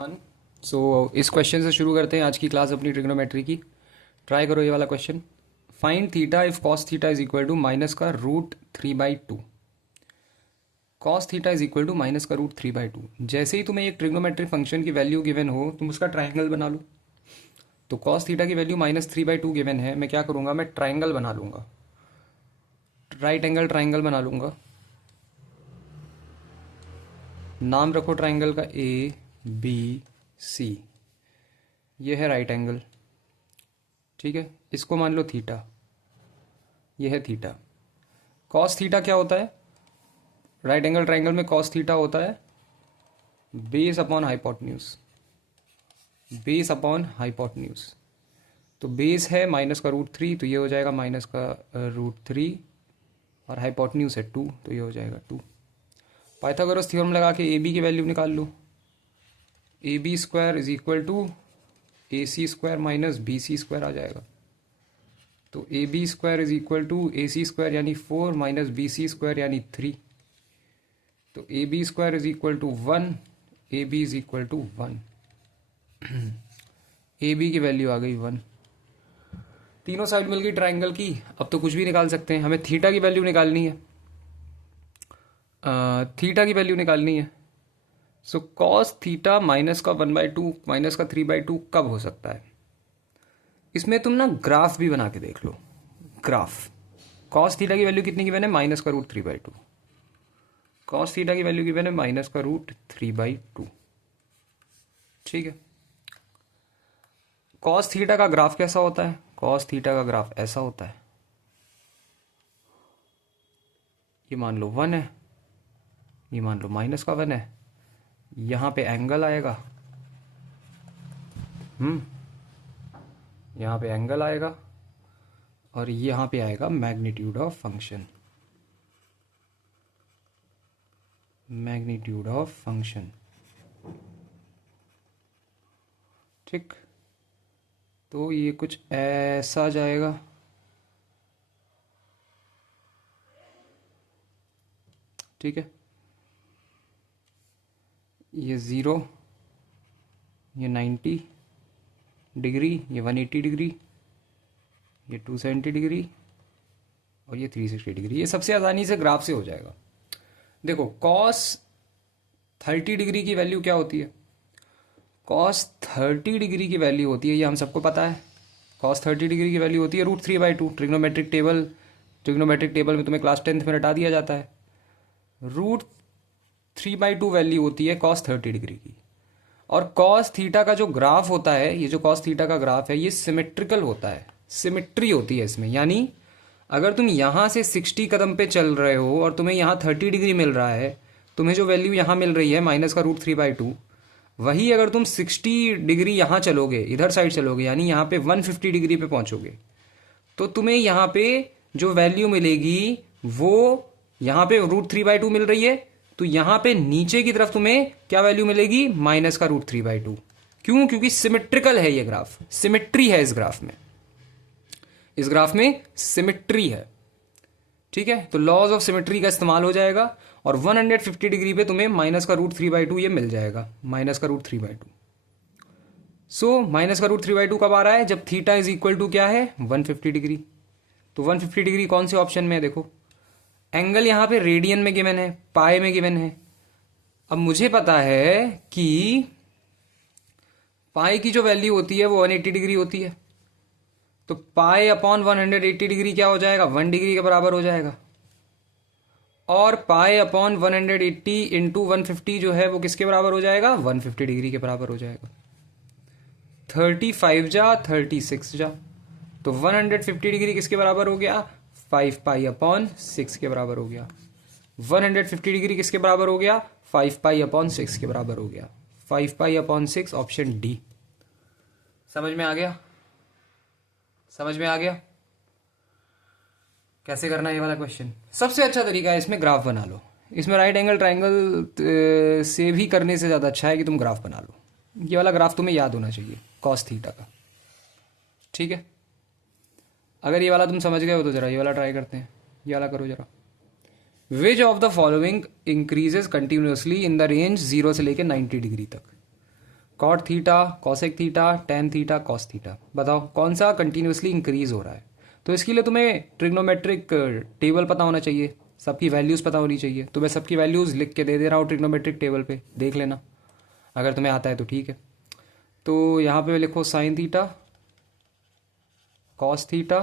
इस क्वेश्चन से शुरू करते हैं आज की क्लास अपनी ट्रिग्नोमेट्री की। ट्राई करो ये वाला question. Find theta if cos theta is equal to minus का root 3/2। Cos theta is equal to minus का रूट 3/2। जैसे ही तुम्हें एक ट्रिग्नोमेट्रिक फंक्शन की वैल्यू गिवन हो तुम उसका ट्राइंगल बना लो। तो कॉस थीटा की वैल्यू -3/2 गिवन है, मैं क्या करूँगा, मैं ट्राइंगल बना लूँगा, राइट एंगल ट्राइंगल बना लूँगा। नाम रखो ट्राइंगल का ABC। ये है राइट एंगल, ठीक है। इसको मान लो थीटा, ये है थीटा। कॉस थीटा क्या होता है राइट एंगल ट्राइंगल में? कॉस थीटा होता है base upon hypotenuse, base upon hypotenuse. तो बेस है माइनस का रूट 3, तो ये हो जाएगा माइनस का रूट 3, और हाइपोटेन्यूज है 2, तो ये हो जाएगा 2। पाइथागोरस थ्योरम लगा के AB की वैल्यू निकाल लो। AB² is equal to AC² minus BC² आ जाएगा। तो AB² is equal to AC² यानी 4 माइनस BC² यानी 3। तो AB² is equal to 1, AB is equal to 1। AB की वैल्यू आ गई 1। तीनों साइड मिल गई ट्राइंगल की। अब तो कुछ भी निकाल सकते हैं, हमें थीटा की वैल्यू निकालनी है। थीटा की वैल्यू निकालनी है। सो कॉस थीटा माइनस का 1/2 माइनस का 3/2 कब हो सकता है? इसमें तुम ना ग्राफ भी बना के देख लो। ग्राफ कॉस थीटा की वैल्यू कितनी गिवन है? माइनस का रूट 3/2। कॉस थीटा की वैल्यू गिवन है माइनस का रूट 3/2, ठीक है। कॉस थीटा का ग्राफ कैसा होता है? कॉस थीटा का ग्राफ ऐसा होता है। ये मान लो 1 है, ये मान लो माइनस का 1 है। यहां पे एंगल आएगा, यहाँ पे एंगल आएगा, और यहाँ पे आएगा magnitude of function, magnitude of function, ठीक। तो ये कुछ ऐसा जाएगा, ठीक है। ये 0, ये 90 डिग्री, ये 180 डिग्री, ये 270 डिग्री, और ये 360 डिग्री। ये सबसे आसानी से ग्राफ से हो जाएगा। देखो कॉस 30 डिग्री की वैल्यू क्या होती है? कॉस 30 डिग्री की वैल्यू होती है, ये हम सबको पता है। कॉस 30 डिग्री की वैल्यू होती है रूट 3/2। ट्रिग्नोमेट्रिक टेबल में तुम्हें क्लास 10th में रटा दिया जाता है। रूट 3/2 वैल्यू होती है कॉस 30 डिग्री की। और कॉस थीटा का जो ग्राफ होता है, ये जो कॉस थीटा का ग्राफ है, ये सिमेट्रिकल होता है, सिमेट्री होती है इसमें। यानी अगर तुम यहाँ से 60 कदम पे चल रहे हो और तुम्हें यहाँ 30 डिग्री मिल रहा है, तुम्हें जो वैल्यू यहाँ मिल रही है माइनस का रूट 3/2, वही अगर तुम 60 डिग्री यहाँ चलोगे, इधर साइड चलोगे, यानी यहाँ पे 150 डिग्री पे पहुंचोगे, तो तुम्हें यहाँ पे जो वैल्यू मिलेगी वो यहाँ पे रूट 3/2 मिल रही है, तो यहाँ पे नीचे की तरफ तुम्हें क्या वैल्यू मिलेगी? माइनस का रूट 3/2। क्यों? क्योंकि सिमेट्रिकल है ये ग्राफ, सिमेट्री है इस ग्राफ में, इस ग्राफ में सिमेट्री है, ठीक है। तो लॉज ऑफ सिमेट्री का इस्तेमाल हो जाएगा, और 150 डिग्री पे तुम्हें माइनस का रूट 3/2 ये मिल जाएगा, माइनस का रूट 3/2। सो माइनस का रूट 3/2 कब आ रहा है? जब थीटा इज इक्वल टू क्या है? 150 डिग्री। तो 150 डिग्री कौन से ऑप्शन में है? देखो एंगल यहाँ पे रेडियन में गिवन है, पाई में गिवन है। अब मुझे पता है कि पाई की जो वैल्यू होती है वो 180 डिग्री होती है। तो पाई अपॉन 180 डिग्री क्या हो जाएगा? 1 डिग्री के बराबर हो जाएगा। और पाई अपॉन 180 इंटू 150 जो है वो किसके बराबर हो जाएगा? 150 डिग्री के बराबर हो जाएगा। 35 जा 36 जा, तो 150 डिग्री किसके बराबर हो गया? 5 पाई अपॉन 6 के बराबर हो गया। 150 डिग्री किसके बराबर हो गया? 5 पाई अपॉन 6 के बराबर हो गया। 5 पाई अपॉन 6, ऑप्शन डी। समझ में आ गया? समझ में आ गया कैसे करना है ये वाला क्वेश्चन? सबसे अच्छा तरीका है इसमें ग्राफ बना लो। इसमें राइट एंगल ट्राइंगल से भी करने से ज़्यादा अच्छा है कि तुम ग्राफ बना लो। ये वाला ग्राफ तुम्हें याद होना चाहिए कॉस थीटा का, ठीक है। अगर ये वाला तुम समझ गए हो तो जरा ये वाला ट्राई करते हैं। ये वाला करो जरा। Which of the following increases continuously in the range 0 से लेके 90 डिग्री तक? Cot theta, cosec theta, tan theta, cos theta. बताओ कौन सा कंटिन्यूसली इंक्रीज हो रहा है। तो इसके लिए तुम्हें ट्रिग्नोमेट्रिक टेबल पता होना चाहिए, सबकी वैल्यूज़ पता होनी चाहिए। तो मैं सबकी वैल्यूज़ लिख के दे दे रहा हूँ ट्रिग्नोमेट्रिक टेबल पे, देख लेना अगर तुम्हें आता है तो ठीक है। तो यहाँ पे लिखो sine theta, cos theta,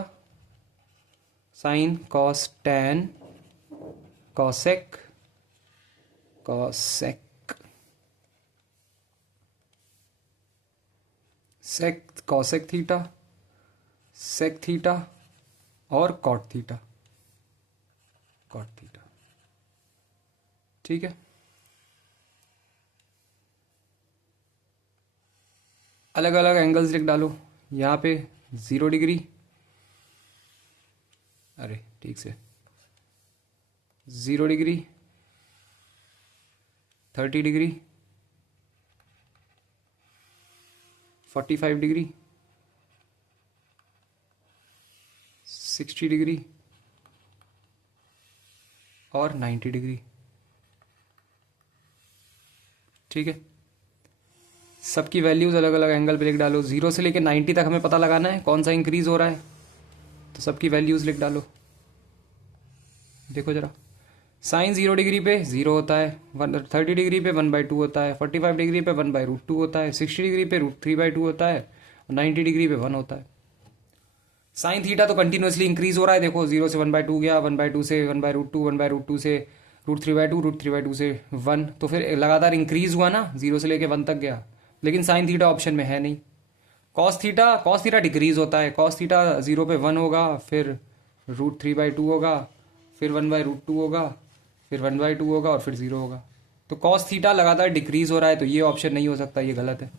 sine cos tan, cosec, cosec, sec cosec theta, sec theta और कॉट थीटा, कॉट थीटा। ठीक है, अलग अलग एंगल्स लिख डालो। यहाँ पे 0 डिग्री, अरे ठीक से 0 डिग्री, 30 डिग्री, 45 डिग्री, 60 डिग्री और 90 डिग्री। ठीक है, सबकी वैल्यूज़ अलग अलग एंगल पे लिख डालो। 0 से लेकर 90 तक हमें पता लगाना है कौन सा इंक्रीज हो रहा है, तो सबकी वैल्यूज़ लिख डालो। देखो जरा, साइन 0 डिग्री पे 0 होता है, 30 डिग्री पे 1/2 होता है, 45 डिग्री पे 1/√2 होता है, 60 डिग्री पे √3/2 होता है और 90 डिग्री पे 1 होता है। साइन थीटा तो कंटिन्यूसली इंक्रीज हो रहा है, देखो 0 से 1/2 गया, 1/2 से 1/√2, 1/√2 से √3/2, √3/2 से 1, तो फिर लगातार इंक्रीज हुआ ना, 0 से लेके 1 तक गया। लेकिन साइन थीटा ऑप्शन में है नहीं। कॉस थीटा डिक्रीज होता है, कॉस थीटा 0 पे 1 होगा, फिर √3/2 होगा, फिर 1/√2 होगा, फिर 1/2 होगा और फिर 0 होगा। तो कॉस थीटा लगातार डिक्रीज हो रहा है, तो ये ऑप्शन नहीं हो सकता, ये गलत है।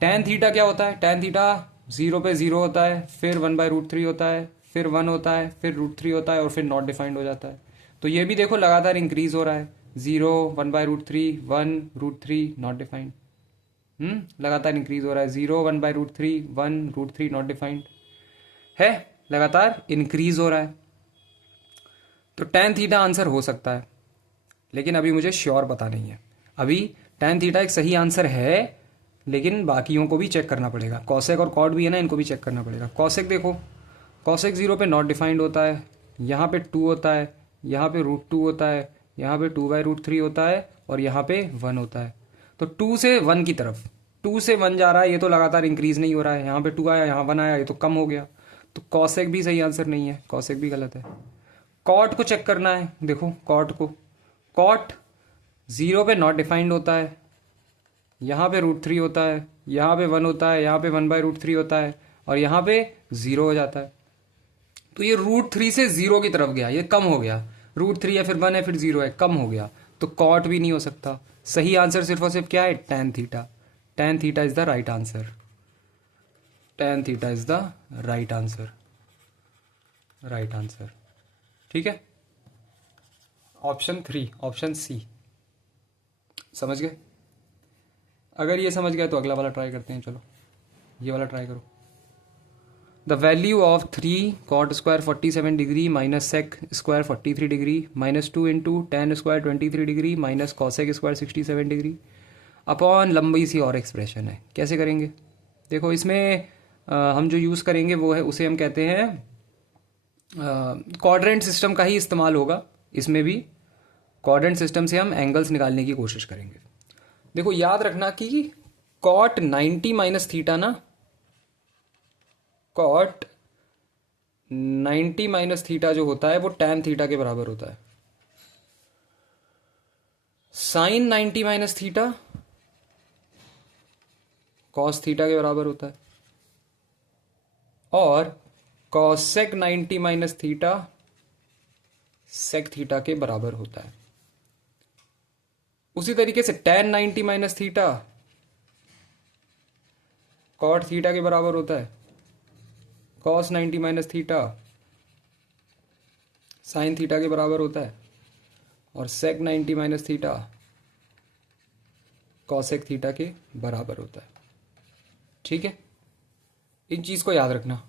टेन थीटा क्या होता है, टेन थीटा 0 पे 0 होता है, फिर 1/√3 होता है, फिर 1 होता है, फिर √3 होता है और फिर नॉट डिफाइंड हो जाता है। तो ये भी देखो लगातार इंक्रीज हो रहा है, 0, 1/√3, 1, √3, नॉट डिफाइंड। लगातार इंक्रीज हो रहा है, 0, 1/√3, 1, √3, नॉट डिफाइंड है, लगातार इंक्रीज हो रहा है। तो टेन थीटा आंसर हो सकता है, लेकिन अभी मुझे श्योर पता नहीं है। अभी टेन थीटा एक सही आंसर है, लेकिन बाकियों को भी चेक करना पड़ेगा। कॉसेक और कॉट भी है ना, इनको भी चेक करना पड़ेगा। कॉसेक देखो, कॉसेक 0 पे नॉट डिफाइंड होता है, यहाँ पे 2 होता है, यहाँ पे √2 होता है, यहाँ पे 2/√3 होता है और यहाँ पे 1 होता है। तो 2 से 1 की तरफ, 2 से 1 जा रहा है, ये तो लगातार इंक्रीज नहीं हो रहा है। यहाँ पे 2 आया, यहाँ 1 आया, ये तो कम हो गया। तो कॉसेक भी सही आंसर नहीं है, कॉसेक भी गलत है। कॉट को चेक करना है, देखो कॉट को, कॉट 0 पे नॉट डिफाइंड होता है, यहाँ पे √3 होता है, यहाँ पे 1 होता है, यहाँ पे 1/√3 होता है और यहाँ पे 0 हो जाता है। तो ये √3 से 0 की तरफ गया, ये कम हो गया। √3 है, फिर 1 है, फिर 0 है, कम हो गया। तो कॉट भी नहीं हो सकता। सही आंसर सिर्फ और सिर्फ क्या है, tan theta. Tan theta is the right answer. Tan theta is the right answer, right answer. ठीक है, ऑप्शन 3, ऑप्शन सी। समझ गए? अगर ये समझ गए तो अगला वाला ट्राई करते हैं। चलो ये वाला ट्राई करो। The value of 3 cot square 47 degree minus sec square 43 degree minus 2 into tan square 23 degree minus cosec square 67 degree upon लंबी सी और एक्सप्रेशन है। कैसे करेंगे? देखो इसमें हम जो यूज़ करेंगे वो है, उसे हम कहते हैं क्वाड्रेंट सिस्टम का ही इस्तेमाल होगा। इसमें भी क्वाड्रेंट सिस्टम से हम एंगल्स निकालने की कोशिश करेंगे। देखो याद रखना कि कॉट 90 माइनस थीटा ना, कॉट 90 माइनस थीटा जो होता है वो टैन थीटा के बराबर होता है। Sine 90 minus theta cos theta के बराबर होता है और cosec 90 minus theta sec theta के बराबर होता है। उसी तरीके से tan 90 minus theta cot theta के बराबर होता है, cos 90 minus theta sine theta के बराबर होता है और sec 90 minus theta cosec theta के बराबर होता है। ठीक है, इन चीज़ को याद रखना।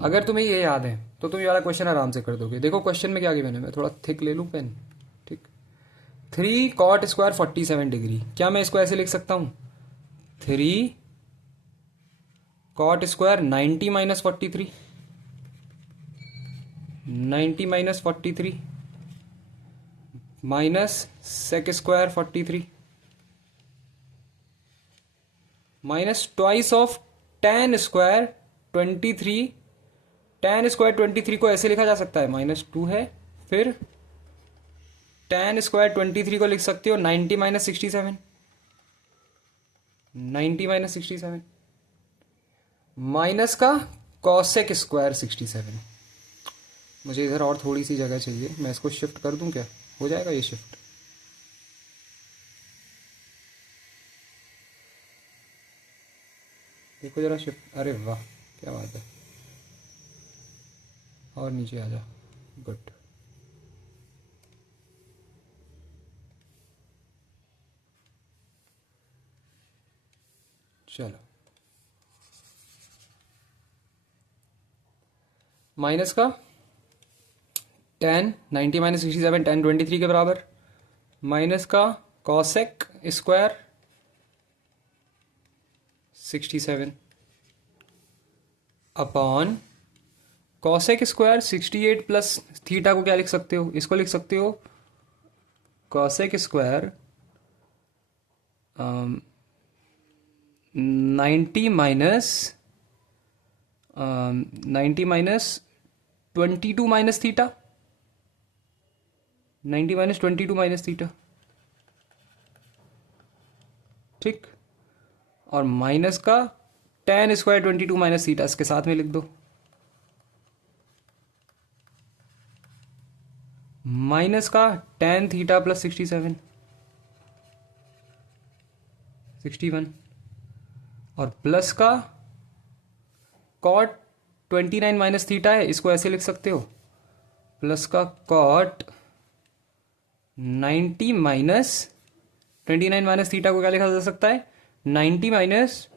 अगर तुम्हें ये याद है तो तुम ये वाला क्वेश्चन आराम से कर दोगे। देखो क्वेश्चन में क्या गिवन है, मैं थोड़ा थिक ले लूँ पेन। ठीक, 3 कॉट स्क्वायर 47 डिग्री, क्या मैं इसको ऐसे लिख सकता हूँ 3 cot square 90 minus 43, 90 minus 43 minus sec square 43 minus twice of tan square 23। Tan square 23 को ऐसे लिखा जा सकता है, -2 है, फिर टेन स्क्वायर 23 को लिख सकते हो 90 माइनस 67, 90 माइनस 67 माइनस का कॉसेक स्क्वायर 67। मुझे इधर और थोड़ी सी जगह चाहिए, मैं इसको शिफ्ट कर दूं क्या? हो जाएगा ये शिफ्ट? देखो जरा शिफ्ट, अरे वाह क्या बात है, और नीचे आ जा, गुड। चलो माइनस का टेन 90 माइनस 67 टेन 23 के बराबर, माइनस का cosec square 67 upon cosec square 68 plus theta को क्या लिख सकते हो? इसको लिख सकते हो cosec square 90 minus 90 minus 22 minus theta, 90 minus 22 minus theta, ठीक। और माइनस का टेन स्क्वायर 22 माइनस थीटा, इसके साथ में लिख दो, माइनस का टेन थीटा प्लस 67 61 और प्लस का कॉट 29 माइनस थीटा है, इसको ऐसे लिख सकते हो, प्लस का कॉट 90 माइनस 29 माइनस थीटा को क्या लिखा जा सकता है? 90 minus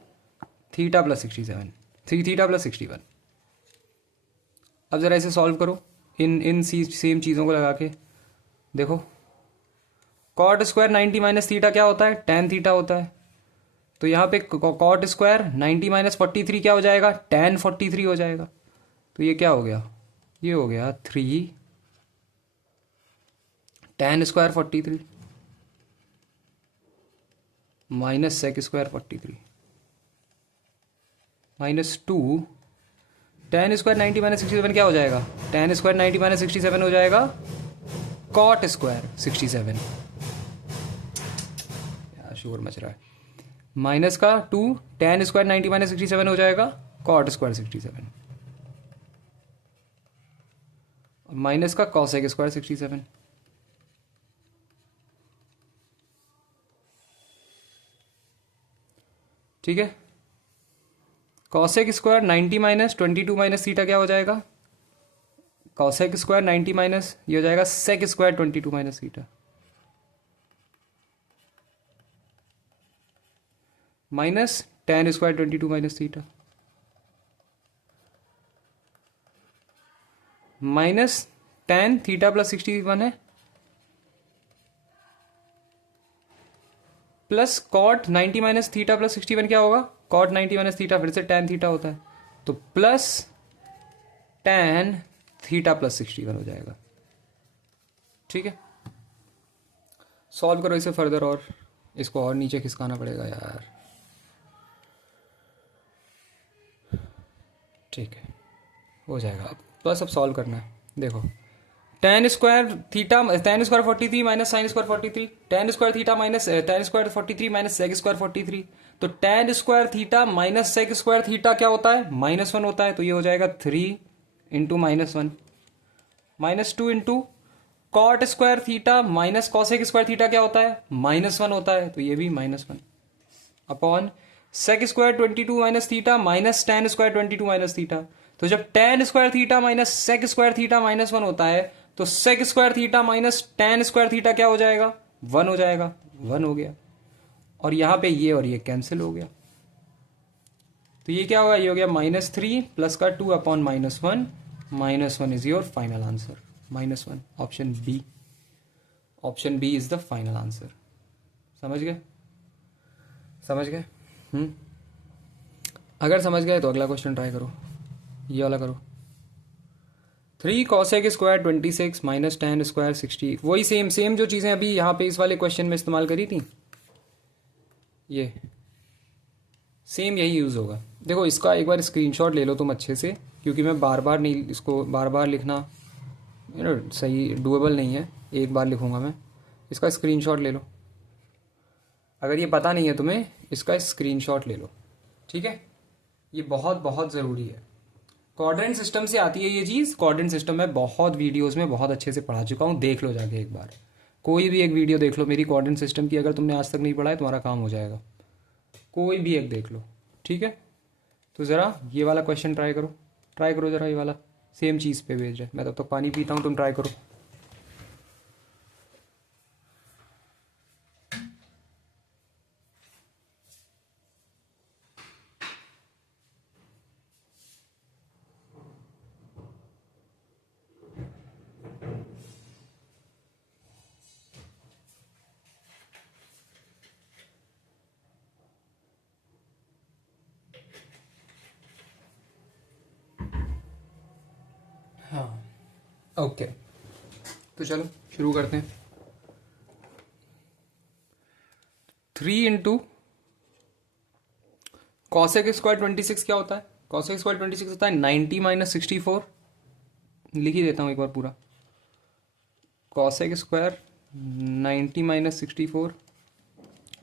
theta plus 67, 3 theta plus 61। अब जरा इसे सॉल्व करो इन सेम चीज़ों को लगा के देखो। कॉट स्क्वायर 90 माइनस थीटा क्या होता है? टेन थीटा होता है। तो यहाँ पे कॉट स्क्वायर 90 माइनस 43 क्या हो जाएगा? टेन 43 हो जाएगा। तो ये क्या हो गया? ये हो गया 3 tan square 43 minus sec square 43 minus 2 tan square 90 minus 67 क्या हो जाएगा? टेन स्क्वायर 90 माइनस 67 हो जाएगा कॉट स्क्वायर 67। यार शोर मच रहा है। माइनस का 2 टेन स्क्वायर 90 माइनस 67 हो जाएगा कॉट स्क्वायर 67 माइनस का कॉसेक स्क्वायर 67। ठीक है। Cosec square 90 minus 22 minus theta क्या हो जाएगा? कॉसेक स्क्वायर 90 माइनस ये हो जाएगा sec square 22 minus theta minus tan square 22 minus theta minus tan theta plus 61 है plus cot 90 minus theta plus 61 क्या होगा? कॉट 90 माइनस थीटा फिर से टेन थीटा होता है, तो प्लस टेन थीटा प्लस 61 हो जाएगा। ठीक है, सॉल्व करो इसे फर्दर, और इसको और नीचे खिसकाना पड़ेगा यार। ठीक है, हो जाएगा। बस अब सॉल्व करना है। देखो tan square theta, tan square 43 minus sine square 43, tan square theta minus tan square 43 minus sec square 43। तो tan square theta minus sec square theta क्या होता है? -1 होता है। तो ये हो जाएगा 3 into -1 minus 2 into cot square theta minus cosec square theta क्या होता है? -1 होता है। तो ये भी -1 upon sec square 22 minus theta minus tan square 22 minus theta. तो जब tan square theta minus sec square theta -1 होता है तो sec square theta minus tan square theta क्या हो जाएगा? 1 हो जाएगा। 1 हो गया, और यहां पे ये और ये कैंसिल हो गया। तो ये क्या होगा? ये हो गया -3 प्लस का 2 upon -1, -1 is your final answer. -1 option B, option B is the final answer. समझ गए? समझ गए? हम्म, अगर समझ गए तो अगला क्वेश्चन ट्राई करो, ये वाला करो। 3 cosec² 26 माइनस tan² 60, वही सेम सेम जो चीज़ें अभी यहाँ पे इस वाले क्वेश्चन में इस्तेमाल करी थी, ये सेम यही यूज़ होगा। देखो इसका एक बार स्क्रीनशॉट ले लो तुम अच्छे से, क्योंकि मैं बार बार नहीं, इसको बार बार लिखना सही डुएबल नहीं है, एक बार लिखूंगा मैं। इसका स्क्रीनशॉट ले लो, अगर ये पता नहीं है तुम्हें इसका स्क्रीनशॉट ले लो, ठीक है। ये बहुत बहुत ज़रूरी है। क्वाड्रेंट सिस्टम से आती है ये चीज़, क्वाड्रेंट सिस्टम में बहुत वीडियोस में बहुत अच्छे से पढ़ा चुका हूँ, देख लो जाके एक बार, कोई भी एक वीडियो देख लो मेरी क्वाड्रेंट सिस्टम की, अगर तुमने आज तक नहीं पढ़ा है तुम्हारा काम हो जाएगा, कोई भी एक देख लो, ठीक है। तो ज़रा ये वाला क्वेश्चन ट्राई करो ज़रा, ये वाला सेम चीज़ पे भेज रहे हैं। मैं तब तक पानी पीता हूँ, तुम ट्राई करो। हाँ ओके, तो चलो शुरू करते हैं। 3 × cosec² 26 क्या होता है? cosec² 26 होता है 90 माइनस 64, लिख ही देता हूँ एक बार पूरा। cosec² 90 minus 64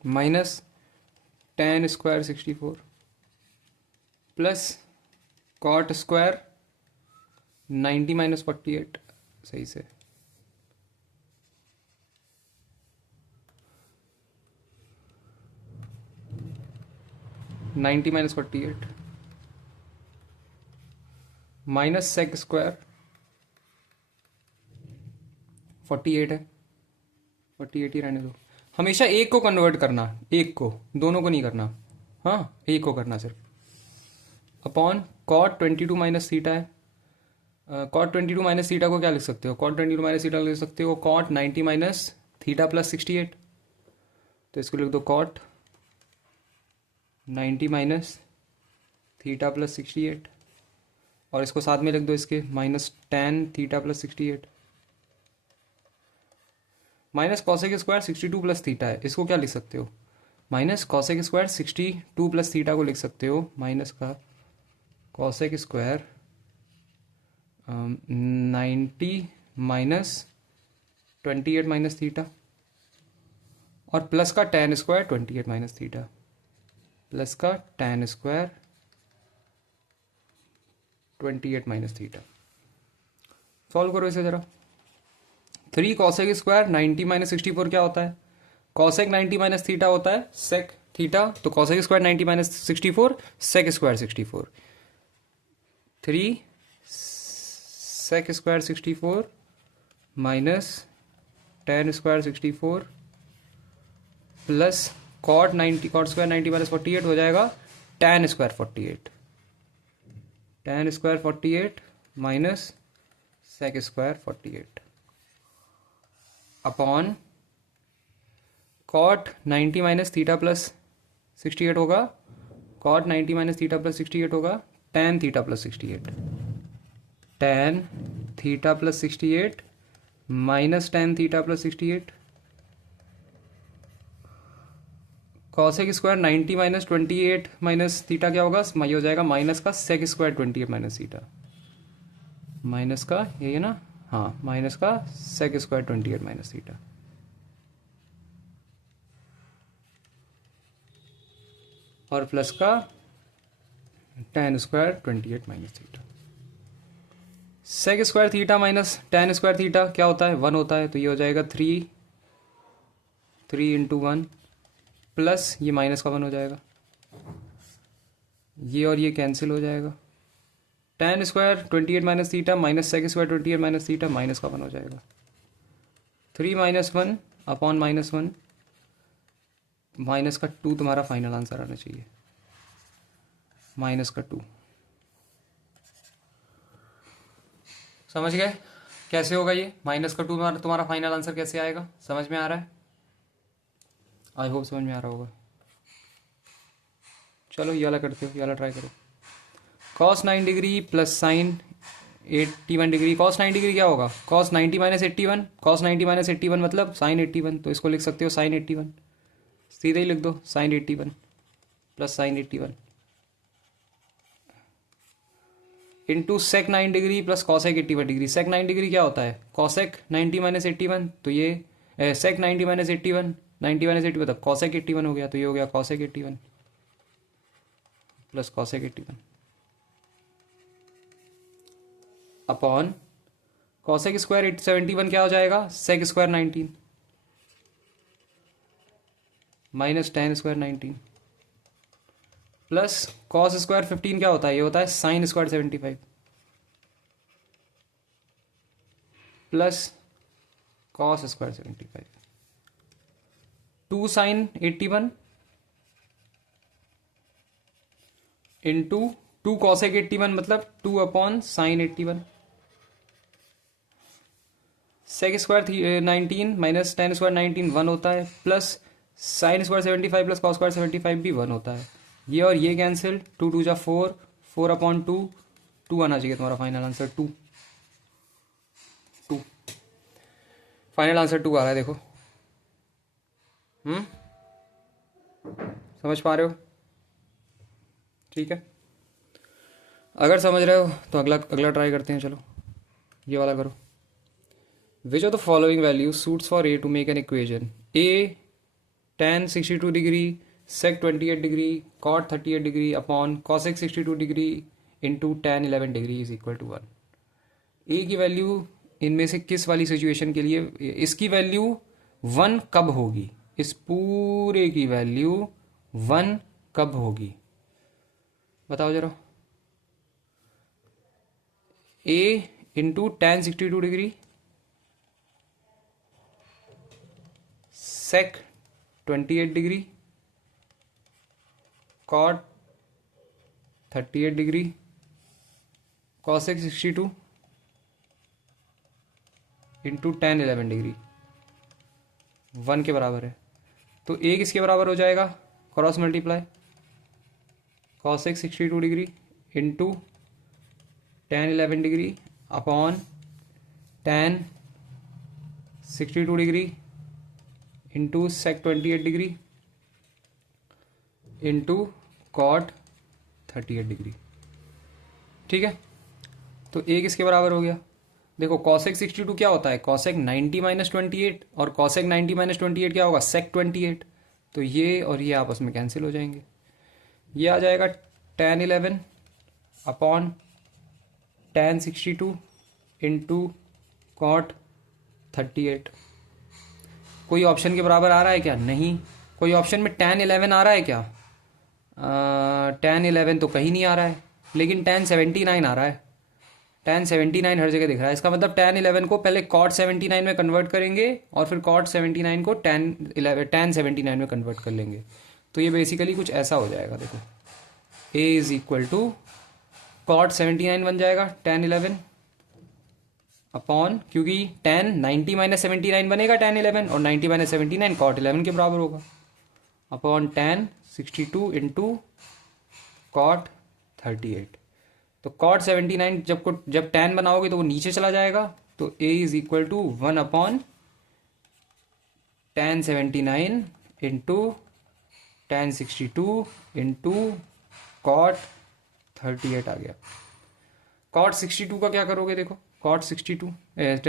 minus tan² 64 plus cot² 90 minus 48, सही से 90 माइनस 48 माइनस sec² 48 है, 48 ही रहने दो। हमेशा एक को कन्वर्ट करना, एक को, दोनों को नहीं करना, हाँ एक को करना सिर्फ। अपॉन cot 22 माइनस थीटा है, cot 22 माइनस थीटा को क्या लिख सकते हो? cot 22 माइनस थीटा लिख सकते हो cot 90 माइनस थीटा प्लस 68, तो इसको लिख दो cot 90 माइनस थीटा प्लस 68, और इसको साथ में लिख दो इसके minus tan theta plus 68 minus cosec² 62 plus theta है, इसको क्या लिख सकते हो? माइनस cosec² 62 प्लस थीटा को लिख सकते हो माइनस का cosec² 90 माइनस 28 माइनस थीटा, और प्लस का tan² 28 माइनस थीटा, प्लस का tan² 28 माइनस थीटा। सॉल्व करो इसे जरा। 3 cosec² 90 माइनस 64 क्या होता है? cosec 90 माइनस थीटा होता है sec थीटा, तो cosec² 90 minus 64 sec² 64, 3 sec² 64 minus tan² 64 plus cot 90 minus 48 हो जाएगा tan² 48, tan² 48 minus sec² 48 upon cot 90 minus theta plus 68 होगा, cot 90 माइनस थीटा प्लस 68 होगा tan theta plus 68, tan theta plus 68 minus tan theta plus 68, cosec² 90 minus 28 minus theta क्या होगा? ये हो जाएगा minus का sec² 28 माइनस थीटा, माइनस का यही है ना, हाँ माइनस का sec² 28 माइनस थीटा, और प्लस का tan² 28 minus theta. sec² theta minus tan² theta क्या होता है? 1 होता है, तो ये हो जाएगा 3 × 1 प्लस ये माइनस का 1 हो जाएगा, ये और ये कैंसिल हो जाएगा, tan² 28 minus theta minus sec² 28 minus theta, minus का 1 हो जाएगा, 3 माइनस 1 अपॉन माइनस 1, माइनस का 2 तुम्हारा फाइनल आंसर आना चाहिए, माइनस का 2। समझ गए कैसे होगा ये? माइनस का 2 तुम्हारा फाइनल आंसर कैसे आएगा? समझ में आ रहा है? आई होप समझ में आ रहा होगा। चलो ये वाला करते हो, ये वाला ट्राई करो। Cos 9 degree plus sine 81 degree. Cos 9 degree क्या होगा? Cos 90 minus 81। कॉस 90 माइनस 81 मतलब साइन 81, तो इसको लिख सकते हो साइन 81। सीधे ही लिख दो sine 81 plus sine 81 into sec 9 degree plus cosec 81 degree. Sec 9 degree क्या होता है? कॉसेक 90 माइनस 81, तो ये सेक 90 माइनस 81, 90 माइनस 80 मतलब कॉसेक 81 हो गया, तो ये हो गया cosec 81 plus cosec 81 upon cosec square 71 क्या हो जाएगा? Sec square 19 minus tan square 19 plus cos square 15 क्या होता है? ये होता है sine square 75 plus cos square 75 2 sine 81 into 2 cosec 81 मतलब 2 upon sine 81 sec square 19 minus tan square 19 1 होता है plus sine square 75 plus cos square 75 भी 1 होता है। ये और ये कैंसिल, 2 2 जा 4, 4 अपॉन 2, 2 आना चाहिए तुम्हारा फाइनल आंसर 2, 2 फाइनल आंसर 2 आ रहा है देखो। समझ पा रहे हो? ठीक है, अगर समझ रहे हो तो अगला अगला ट्राई करते हैं। चलो ये वाला करो। Which of the following value suits for a to make an equation? A tan 62 degree sec 28 degree cot 38 degree upon cosec 62 degree into tan 11 degree is equal to 1। A की वैल्यू इनमें से किस वाली सिचुएशन के लिए? इसकी वैल्यू 1 कब होगी? इस पूरे की वैल्यू 1 कब होगी? बताओ जरा। A into tan 62 degree sec 28 degree cot 38 degree cosec 62 into tan 11 degree 1 के बराबर है। तो ए किसके बराबर हो जाएगा? Cross multiply cosec 62 degree into tan 11 degree upon tan 62 degree into sec 28 degree into cot 38 degree. ठीक है, तो ए किसके बराबर हो गया? देखो cosec 62 क्या होता है? cosec 90 माइनस 28 और cosec 90 माइनस 28 क्या होगा? sec 28। तो ये और ये आपस में कैंसिल हो जाएंगे। ये आ जाएगा tan 11 upon tan 62 into cot 38। कोई ऑप्शन के बराबर आ रहा है क्या? नहीं। कोई ऑप्शन में tan 11 आ रहा है क्या? tan 11 तो कहीं नहीं आ रहा है, लेकिन tan 79 आ रहा है। tan 79 हर जगह दिख रहा है। इसका मतलब tan 11 को पहले cot 79 में कन्वर्ट करेंगे और फिर cot 79 को tan 79 में कन्वर्ट कर लेंगे। तो ये बेसिकली कुछ ऐसा हो जाएगा। देखो a is equal to cot 79 बन जाएगा tan 11 अपॉन, क्योंकि tan 90 माइनस 79 बनेगा tan 11 और 90 माइनस 79 cot 11 के बराबर होगा, अपॉन tan 62 इंटू cot 38। तो cot 79 जब tan बनाओगे तो वो नीचे चला जाएगा, तो a is equal to 1 upon tan 79 into tan 62 into cot 38 आ गया। cot 62 का क्या करोगे? देखो cot 62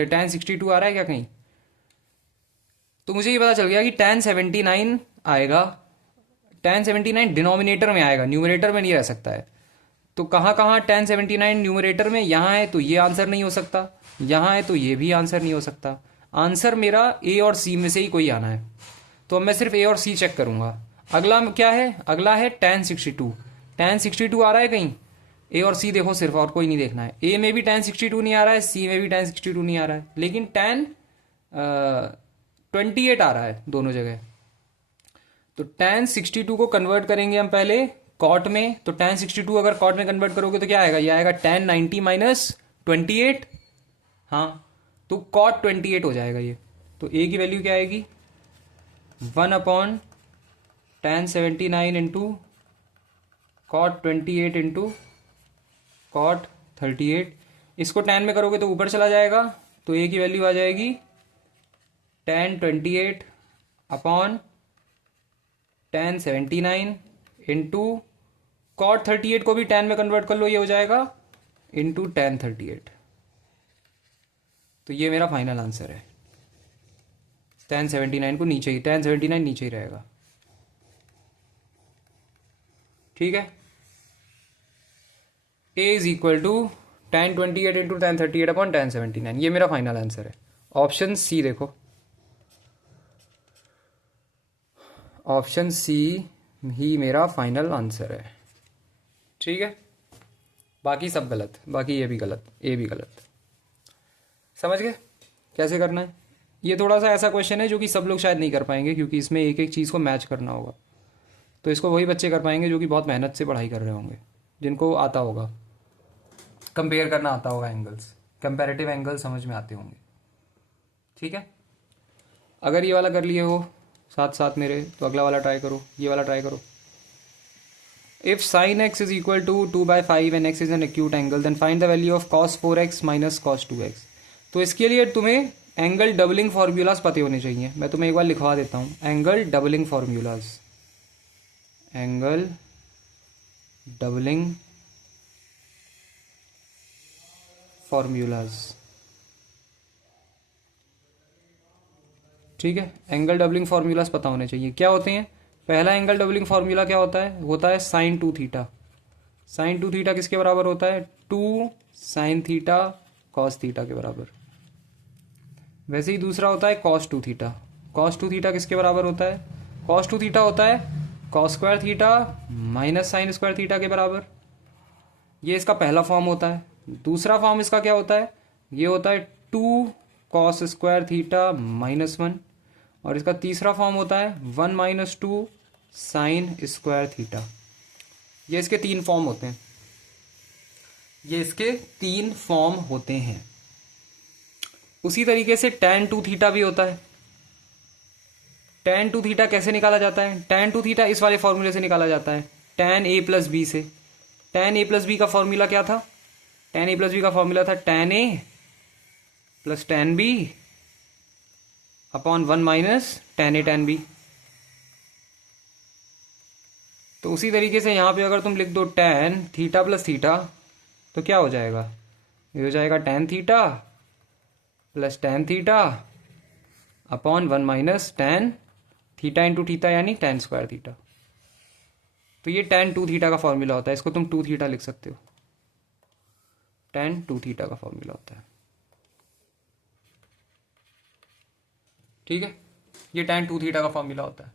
tan 62 आ रहा है क्या कहीं? तो मुझे ये पता चल गया कि tan 79 आएगा, tan 79 डिनोमिनेटर में आएगा, न्यूमरेटर में नहीं रह सकता है। तो कहाँ कहाँ tan 79 न्यूमरेटर में? यहाँ है तो ये आंसर नहीं हो सकता, यहाँ है तो ये भी आंसर नहीं हो सकता। आंसर मेरा ए और सी में से ही कोई आना है। तो अब मैं सिर्फ ए और सी चेक करूंगा। अगला क्या है? अगला है tan 62। tan 62 आ रहा है कहीं? ए और सी देखो सिर्फ, और कोई नहीं देखना है। ए में भी tan 62 नहीं आ रहा है, सी में भी tan 62 नहीं आ रहा है, लेकिन tan 28 आ रहा है दोनों जगह। तो tan 62 को कन्वर्ट करेंगे हम पहले कॉट में। तो tan 62 अगर कॉट में कन्वर्ट करोगे तो क्या आएगा? ये आएगा tan 90 माइनस 28। हाँ, तो cot 28 हो जाएगा ये। तो a की वैल्यू क्या आएगी? 1 upon tan 79 into cot 28 into cot 38, इसको tan में करोगे तो ऊपर चला जाएगा, तो a की वैल्यू आ जाएगी tan 28 upon tan 79 into cot 38 को भी tan में कन्वर्ट कर लो, ये हो जाएगा इंटू tan 38। तो ये मेरा फाइनल आंसर है। tan 79 को नीचे ही, tan 79 नीचे ही रहेगा। ठीक है, a is equal to tan 28 into tan 38 upon tan 79, ये मेरा फाइनल आंसर है। ऑप्शन सी देखो, ऑप्शन सी ही मेरा फाइनल आंसर है। ठीक है, बाकी सब गलत, बाकी ये भी गलत, ए भी गलत। समझ गए कैसे करना है? ये थोड़ा सा ऐसा क्वेश्चन है जो कि सब लोग शायद नहीं कर पाएंगे, क्योंकि इसमें एक एक चीज़ को मैच करना होगा। तो इसको वही बच्चे कर पाएंगे जो कि बहुत मेहनत से पढ़ाई कर रहे होंगे, जिनको आता होगा, कंपेयर करना आता होगा, एंगल्स, कंपैरेटिव एंगल समझ में आते होंगे। ठीक है, अगर ये वाला कर लिए हो साथ साथ मेरे, तो अगला वाला ट्राई करो, ये वाला ट्राई करो। If sin x is equal to 2/5 and x is an acute angle, then find the value of cos 4x minus cos 2x। तो इसके लिए तुम्हें एंगल डबलिंग फार्मूलाज पते होने चाहिए। मैं तुम्हें एक बार लिखवा देता हूँ, angle doubling formulas, angle doubling formulas. ठीक है, एंगल डबलिंग फार्मूलाज पता होने चाहिए। क्या होते हैं? पहला एंगल डबलिंग फार्मूला क्या होता है? होता है साइन 2 थीटा। साइन 2 थीटा किसके बराबर होता है? 2 साइन थीटा कॉस थीटा के बराबर। वैसे ही दूसरा होता है कॉस 2 थीटा। कॉस 2 थीटा किसके बराबर होता है? कॉस 2 थीटा होता है cos square theta minus sine square theta के बराबर। ये इसका पहला फॉर्म होता है। दूसरा फॉर्म इसका क्या होता है? ये होता है 2 कॉस स्क्वायर थीटा माइनस 1। और इसका तीसरा फॉर्म होता है 1 माइनस 2 साइन स्क्वायर थीटा। ये इसके 3 फॉर्म होते हैं, ये इसके 3 फॉर्म होते हैं। उसी तरीके से tan 2 थीटा भी होता है। tan 2 थीटा कैसे निकाला जाता है? tan 2 थीटा इस वाले फॉर्मूले से निकाला जाता है, tan a प्लस बी से। tan a प्लस बी का फॉर्मूला क्या था? tan a प्लस बी का फॉर्मूला था tan a plus tan b upon 1 minus tan a tan b। तो उसी तरीके से यहाँ पे अगर तुम लिख दो tan थीटा प्लस थीटा, तो क्या हो जाएगा? ये हो जाएगा tan theta plus tan theta upon 1 minus tan theta into theta, यानी tan स्क्वायर थीटा। तो ये tan 2 थीटा का फॉर्मूला होता है। इसको तुम 2 थीटा लिख सकते हो, tan 2 थीटा का फॉर्मूला होता है। ठीक है, ये tan 2 थीटा का फॉर्मूला होता है।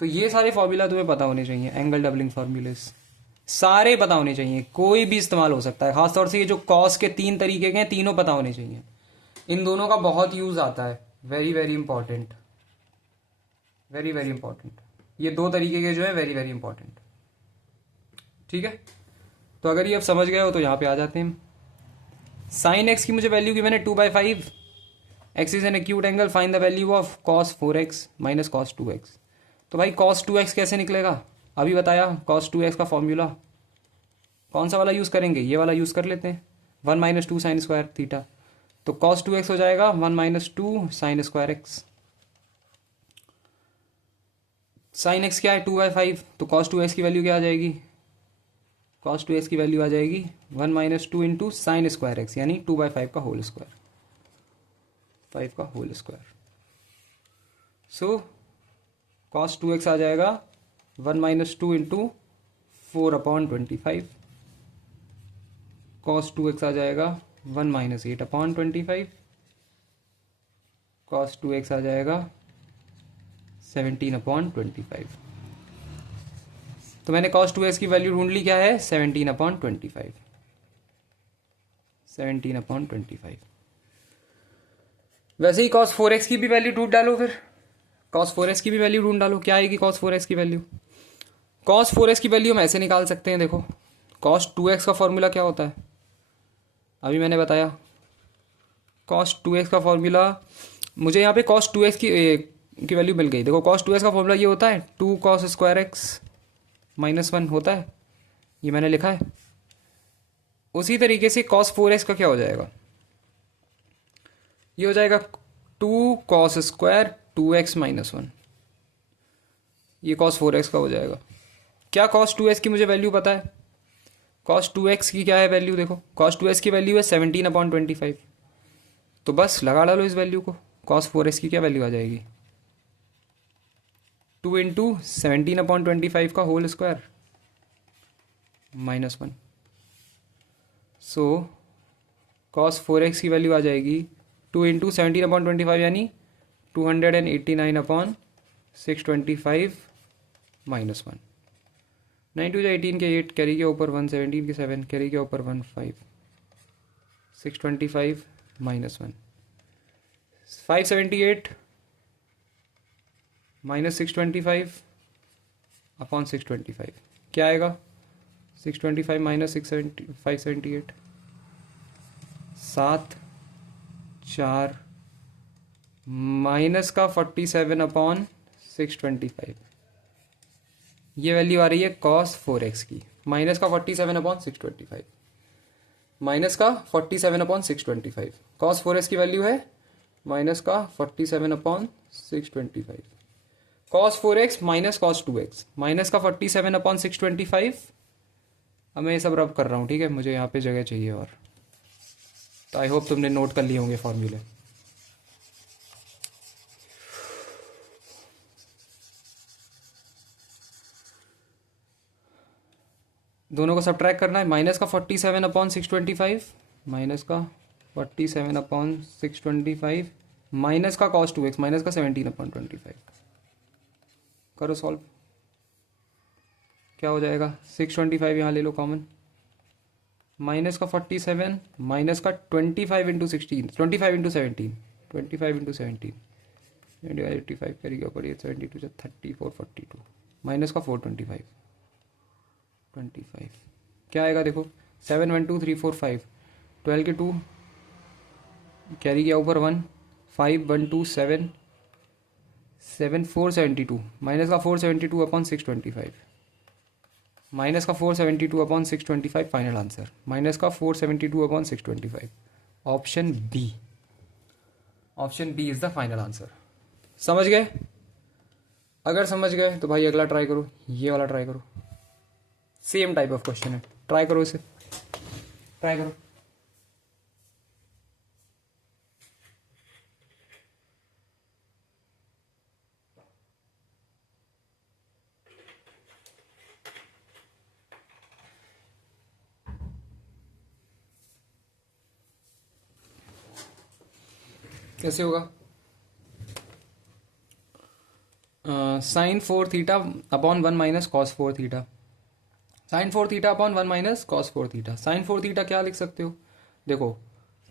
तो ये सारे फॉर्मूला तुम्हें पता होने चाहिए, एंगल डबलिंग फॉर्मूले सारे पता होने चाहिए, कोई भी इस्तेमाल हो सकता है। खासतौर से ये जो कॉस के 3 तरीके के हैं, तीनों पता होने चाहिए। इन दोनों का बहुत यूज आता है, very very important, very very important. ये 2 तरीके के जो है वेरी वेरी इंपॉर्टेंट। ठीक है, तो अगर ये अब समझ गए हो तो यहाँ पे आ जाते हैं। साइन एक्स की मुझे वैल्यू की मैंने 2/5, x is an acute angle, find the value of cos 4x minus cos 2x। तो भाई cos 2x कैसे निकलेगा? अभी बताया, cos 2x का फॉर्मूला कौन सा वाला यूज करेंगे? ये वाला यूज कर लेते हैं, 1 माइनस 2 साइन स्क्वायर थीटा। तो cos 2x हो जाएगा 1 minus 2 sign square x. Sine x क्या है? 2/5। तो cos 2x की वैल्यू क्या आ जाएगी? cos 2x की वैल्यू आ जाएगी 1 minus 2 into sign square x, यानी 2/5 का होल स्क्वायर, 5 का होल स्क्वायर। सो cos 2x आ जाएगा 1 minus 2 into 4 upon 25। cos 2x आ जाएगा 1 माइनस 8 अपॉन 25। cos 2x आ जाएगा 17 अपॉन 25। तो मैंने cos 2x की वैल्यू ढूंढ ली, क्या है? 17 अपॉन 25, 17 अपॉन 25। वैसे ही cos 4x की भी वैल्यू ढूंढ डालो, फिर cos 4x की भी वैल्यू ढूंढ डालो। क्या आएगी cos 4x की वैल्यू? cos 4x की वैल्यू हम ऐसे निकाल सकते हैं, देखो cos 2x का फॉर्मूला क्या होता है? अभी मैंने बताया, cos 2x का फॉर्मूला, मुझे यहाँ पे cos 2x की वैल्यू मिल गई। देखो cos 2x का फॉर्मूला ये होता है 2 cos स्क्वायर एक्स माइनस 1 होता है। ये मैंने लिखा है। उसी तरीके से कॉस 4x का क्या हो जाएगा, ये हो जाएगा 2 cos² 2x-1। ये cos 4x का हो जाएगा। क्या cos 2x की मुझे वैल्यू पता है, cos 2x की क्या है वैल्यू, देखो cos 2x की वैल्यू है 17/25। तो बस लगा डालो इस वैल्यू को, cos 4x की क्या वैल्यू आ जाएगी, 2 इंटू 17/25 का होल स्क्वायर -1। सो cos 4x की वैल्यू आ जाएगी 2 इंटू 17/25 यानी 289/625 -1। 9 टू 18 के 8, कैरी के ऊपर 1, 17 के 7, कैरी के ऊपर 1, 5, 625 -1, 578 -625 अपॉन 625 क्या आएगा, 625 माइनस 578, 7, 4 माइनस का 47/625। ये वैल्यू आ रही है cos 4x की, माइनस का 47/625, माइनस का 47/625। cos 4x की वैल्यू है माइनस का 47/625। cos 4x minus cos 2x, minus का 47/625। अब मैं ये सब रब कर रहा हूँ, ठीक है, मुझे यहाँ पे जगह चाहिए और, तो आई होप तुमने नोट कर लिए होंगे फॉर्मूले। दोनों को सब्ट्रैक्ट करना है, माइनस का 47/625, माइनस का 47/625, माइनस का cos 2x, माइनस का 17/25। करो सॉल्व, क्या हो जाएगा, 625 यहाँ ले लो कॉमन, माइनस का 47, माइनस का 25 इंटू 16, 25 इंटू 17, 25 इंटू 17, 85 करेगा पड़िए 72 34 42, माइनस का 425 25 क्या आएगा देखो, 7 1 2 3 4 5, 12 के 2 कैरी गया ऊपर 1, 5 1 2 7, 7 472, माइनस का 472/625, माइनस का 472/625 फाइनल आंसर, माइनस का 472/625। Option B, option B is the final answer. समझ गए? अगर समझ गए तो भाई अगला ट्राई करो, ये वाला ट्राई करो, सेम टाइप ऑफ क्वेश्चन है, ट्राई करो इसे, ट्राई करो। कैसे होगा, sin 4 theta upon 1 minus cos 4 theta, sin 4 theta upon 1 minus cos 4 theta. sin 4 theta क्या लिख सकते हो, देखो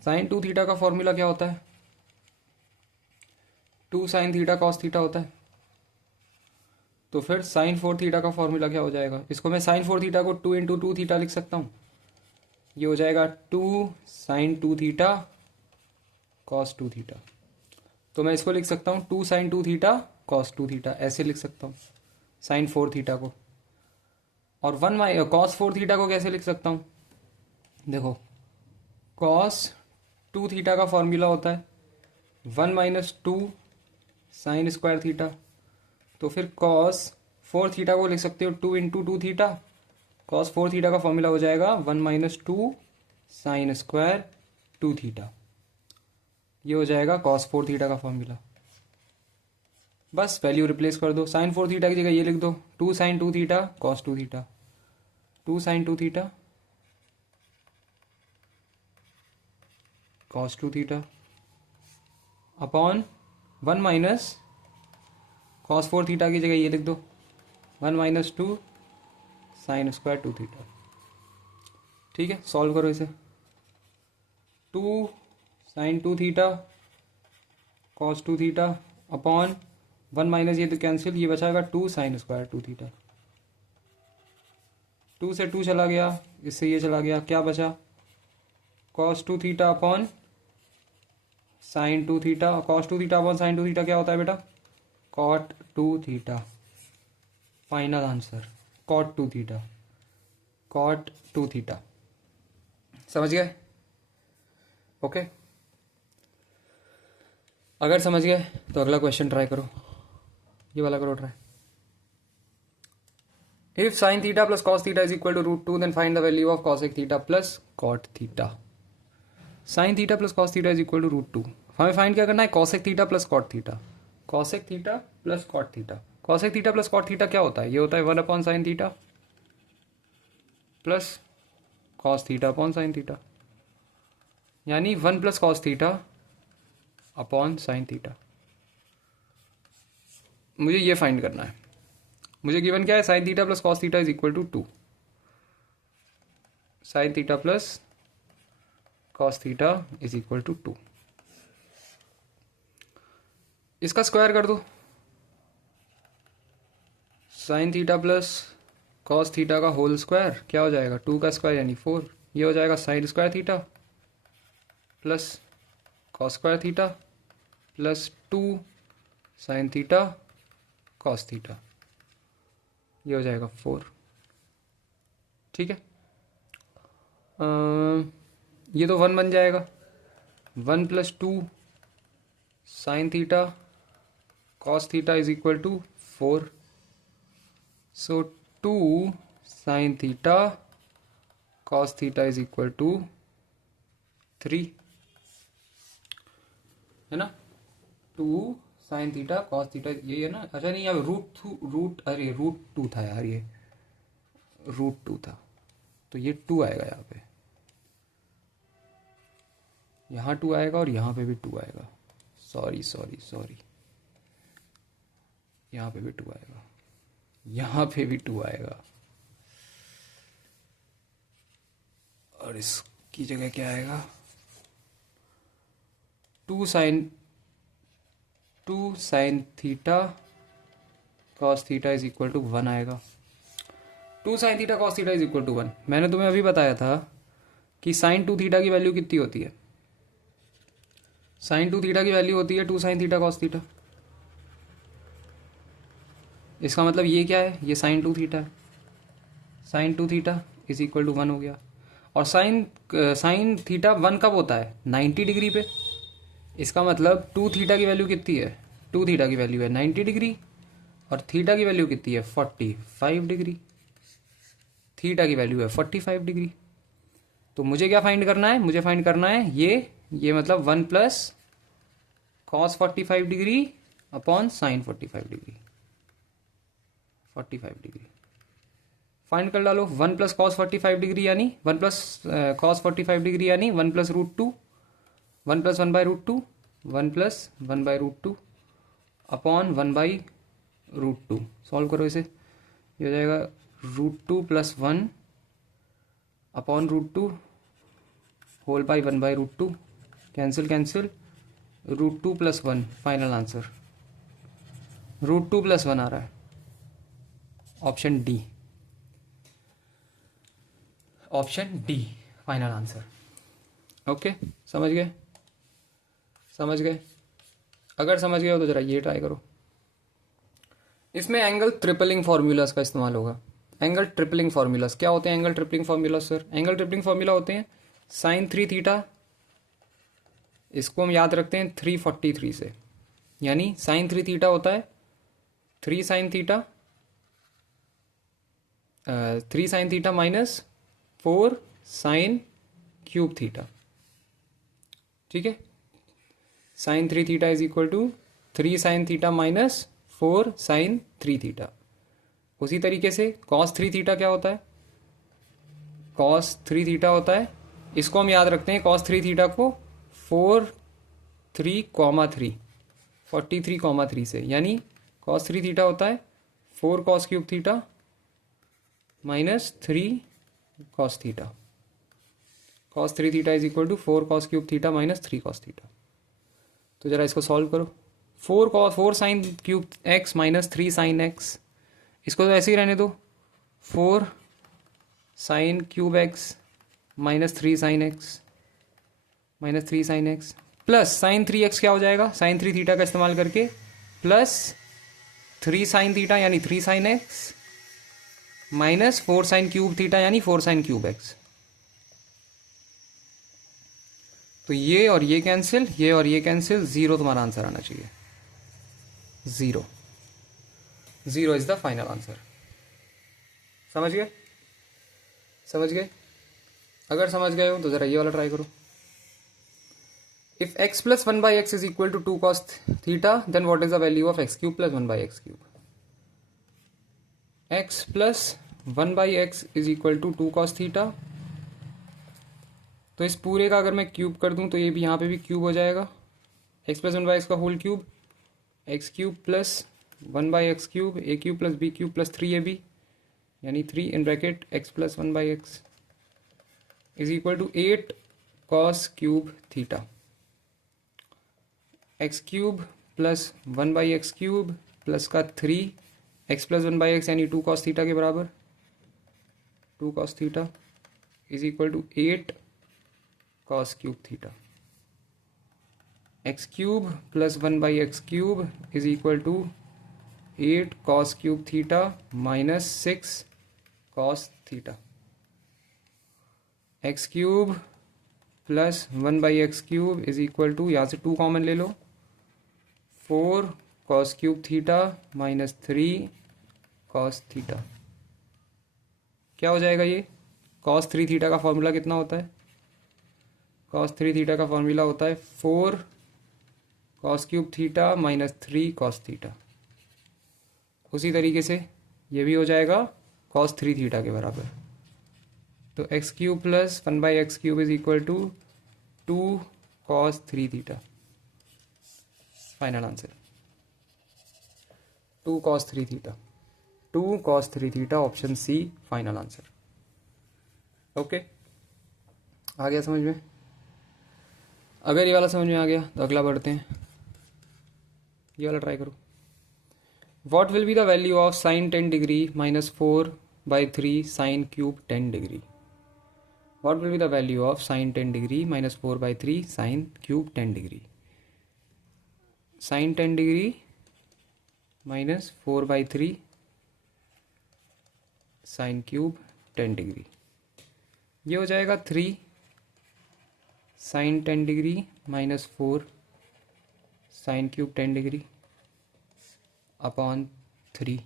sin 2 थीटा का फॉर्मूला क्या होता है, 2 sin थीटा कॉस थीटा होता है, तो फिर sin 4 थीटा का फॉर्मूला क्या हो जाएगा, इसको मैं sin 4 थीटा को 2 इंटू 2 थीटा लिख सकता हूँ, ये हो जाएगा 2 sin 2 थीटा कॉस 2 थीटा। तो मैं इसको लिख सकता हूँ 2 sin 2 थीटा कॉस 2 थीटा, ऐसे लिख सकता हूँ sin 4 थीटा को। और 1 कॉस 4 थीटा को कैसे लिख सकता हूँ, देखो कॉस 2 थीटा का फॉर्मूला होता है 1 माइनस 2 साइन स्क्वायर थीटा, तो फिर कॉस 4 थीटा को लिख सकते हो 2 इंटू 2 थीटा, कॉस 4 थीटा का फॉर्मूला हो जाएगा 1 माइनस 2 साइन स्क्वायर 2 थीटा, ये हो जाएगा कॉस 4 थीटा का फॉर्मूला। बस वैल्यू रिप्लेस कर दो, साइन 4 थीटा की जगह ये लिख दो 2 sine 2 theta cos 2 theta, 2 sine 2 theta cos 2 theta upon 1 minus cos 4 theta की जगह ये लिख दो 1 माइनस 2 साइन स्क्वायर 2 थीटा। ठीक है, सॉल्व करो इसे, 2 sine 2 theta cos 2 theta upon 1 minus ये तो कैंसिल, ये बचाएगा 2 साइन स्क्वायर 2 थीटा, 2 से 2 चला गया, इससे ये चला गया, क्या बचा cos 2 theta upon sine 2 theta, cos 2 theta upon sine 2 theta क्या होता है बेटा, cot 2 theta. Final answer cot 2 theta, cot 2 theta. समझ गए? ओके, अगर समझ गए तो अगला क्वेश्चन ट्राई करो, ये वाला करो try. If sine theta plus cos theta is equal to root 2 then find the value of cosec theta plus cot theta. Sine theta plus cos theta is equal to root 2, हमें find क्या करना है? Cosec theta plus cot theta. Cosec theta plus cot theta, cosec theta plus cot theta क्या होता है? ये होता है 1 upon sine theta plus cos theta upon sine theta, यानी 1 plus cos theta upon sine theta. मुझे ये फाइंड करना है। मुझे गिवन क्या है? Sine theta plus cos theta is equal to 2, sine theta plus cos theta is equal to 2। इसका square कर दो, sine theta plus cos theta का होल स्क्वायर क्या हो जाएगा? 2 का स्क्वायर यानी 4, ये हो जाएगा sine square theta plus cos square theta plus 2 sine theta cos theta, ये हो जाएगा 4। ठीक है, ये तो 1 बन जाएगा, 1 plus 2 sine theta cos theta is equal to 4। So 2 sine theta cos theta is equal to 3, है ना? 2 साइन थीटा कॉस थीटा, ये है ना? अच्छा नहीं, अब अरे रूट 2 था यार, ये रूट 2 था, तो ये 2 आएगा यहाँ पे, यहाँ 2 आएगा और यहाँ पे भी 2 आएगा। सॉरी, यहाँ पे भी 2 आएगा, यहाँ पे भी 2 आएगा, और इसकी जगह क्या आएगा? 2 sine theta cos theta is equal to 1 आएगा। 2 sine theta cos theta is equal to 1। मैंने तुम्हें अभी बताया था कि साइन 2 थीटा की वैल्यू कितनी होती है? साइन 2 थीटा की वैल्यू होती है 2 साइन थीटा कॉस थीटा। इसका मतलब ये क्या है? ये साइन 2 थीटा है, sine 2 theta is equal to 1 हो गया। और साइन थीटा 1 कब होता है? 90 डिग्री पे। इसका मतलब 2 थीटा की वैल्यू कितनी है? 2 थीटा की वैल्यू है 90 डिग्री, और थीटा की वैल्यू कितनी है? 45 डिग्री। थीटा की वैल्यू है 45 डिग्री। तो मुझे क्या फाइंड करना है? मुझे फाइंड करना है ये मतलब 1 plus cos 45 degree upon sine 45 degree, 45 degree find कर डालो। 1 प्लस कॉस 45 डिग्री यानी 1 प्लस कॉस 45 डिग्री यानी 1 plus root 2, 1 plus 1 by root 2, 1 plus 1 by root 2 upon 1 by root 2। Solve करो इसे, ये हो जाएगा root 2 plus 1 upon root 2 whole by 1 by root 2, cancel, root 2 plus 1, final answer root 2 plus 1 आ रहा है, option D, option D final answer. Okay, समझ गए? अगर समझ गए हो तो जरा ये ट्राई करो। इसमें एंगल ट्रिपलिंग फार्मूलाज का इस्तेमाल होगा। एंगल ट्रिपलिंग फार्मूलाज क्या होते हैं? Angle tripling formula sir, angle tripling formula होते हैं साइन 3 थीटा, इसको हम याद रखते हैं 343 से, यानी साइन 3 थीटा होता है 3 sine theta minus 4 sine cube theta. ठीक है, sine 3 theta is equal to 3 sine theta minus 4 sine 3 theta. उसी तरीके से कॉस 3 थीटा क्या होता है? कॉस 3 थीटा होता है, इसको हम याद रखते हैं कॉस 3 थीटा को 43,3 से, यानी कॉस 3 थीटा होता है 4 cos cube theta minus 3 cos theta. Cos 3 theta is equal to 4 cos cube theta minus 3 cos theta. तो जरा इसको सॉल्व करो। 4 sine cube x minus 3 sine x, इसको तो ऐसे ही रहने दो, 4 sine cube x minus 3 sine x plus sine 3x क्या हो जाएगा? साइन 3 थीटा का इस्तेमाल करके प्लस 3 साइन थीटा यानी 3 sine x minus 4 sine cube theta यानी 4 साइन क्यूब एक्स। तो ये और ये कैंसिल, ये और ये कैंसिल, जीरो तुम्हारा आंसर आना चाहिए। Zero, zero is the final answer. समझ गए? समझ गए? अगर समझ गए हो तो जरा ये वाला ट्राई करो। If x plus 1/x is equal to 2 cos theta, then what is the value of x cube plus 1/x cube. x plus 1/x is equal to 2 cos theta. तो इस पूरे का अगर मैं क्यूब कर दूं तो ये भी यहाँ पे भी क्यूब हो जाएगा। x प्लस 1/x का whole cube, x cube plus 1/x cube, a cube plus b cube plus 3ab, यानी 3 in bracket x plus 1/x is equal to 8 cos cube theta. X cube plus 1/x cube plus का 3 x plus 1/x यानी 2 cos theta के बराबर, 2 cos theta is equal to 8 cos cube theta. X cube plus 1/x cube is equal to 8 cos cube theta minus 6 cos theta. X cube plus 1/x cube is equal to, यहाँ से 2 common ले लो, 4 cos cube theta minus 3 cos theta. क्या हो जाएगा ये? cos 3 theta का formula कितना होता है? cos 3 थीटा का फॉर्मूला होता है 4 cos cube theta minus 3 cos theta. उसी तरीके से ये भी हो जाएगा cos 3 थीटा के बराबर। तो x cube plus 1/x cube is equal to 2 cos 3 theta. Final answer 2 cos 3 theta, 2 cos 3 theta, option C final answer. Okay, आ गया समझ में? अगर ये वाला समझ में आ गया तो अगला बढ़ते हैं। ये वाला ट्राई करो। What will be the value of sine 10 degree minus 4/3 sine cube 10 degree. What will be the value of sine 10 degree minus 4/3 sine cube 10 degree. Sine 10 degree minus 4/3 sine cube 10 degree, ये हो जाएगा 3 sine 10 degree minus 4 sine cube 10 degree upon 3।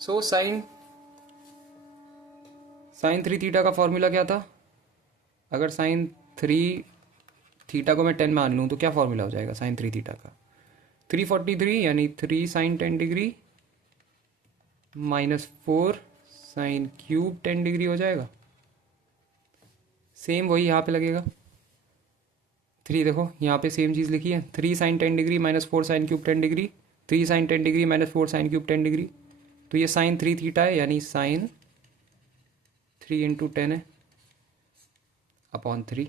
So sine 3 theta का formula क्या था? अगर sign 3 theta को मैं 10 मान लूँ तो क्या फॉर्मूला हो जाएगा साइन 3 थीटा का? 343 यानी 3 sine 10 degree minus 4 sine cube 10 degree हो जाएगा। सेम वही यहाँ पे लगेगा। 3 देखो यहाँ पे सेम चीज़ लिखी है, 3 sine 10 degree minus 4 sine cube 10 degree, 3 sine 10 degree minus 4 sine cube 10 degree. तो ये साइन 3 थीटा है यानी साइन 3 इंटू 10 है अपॉन 3।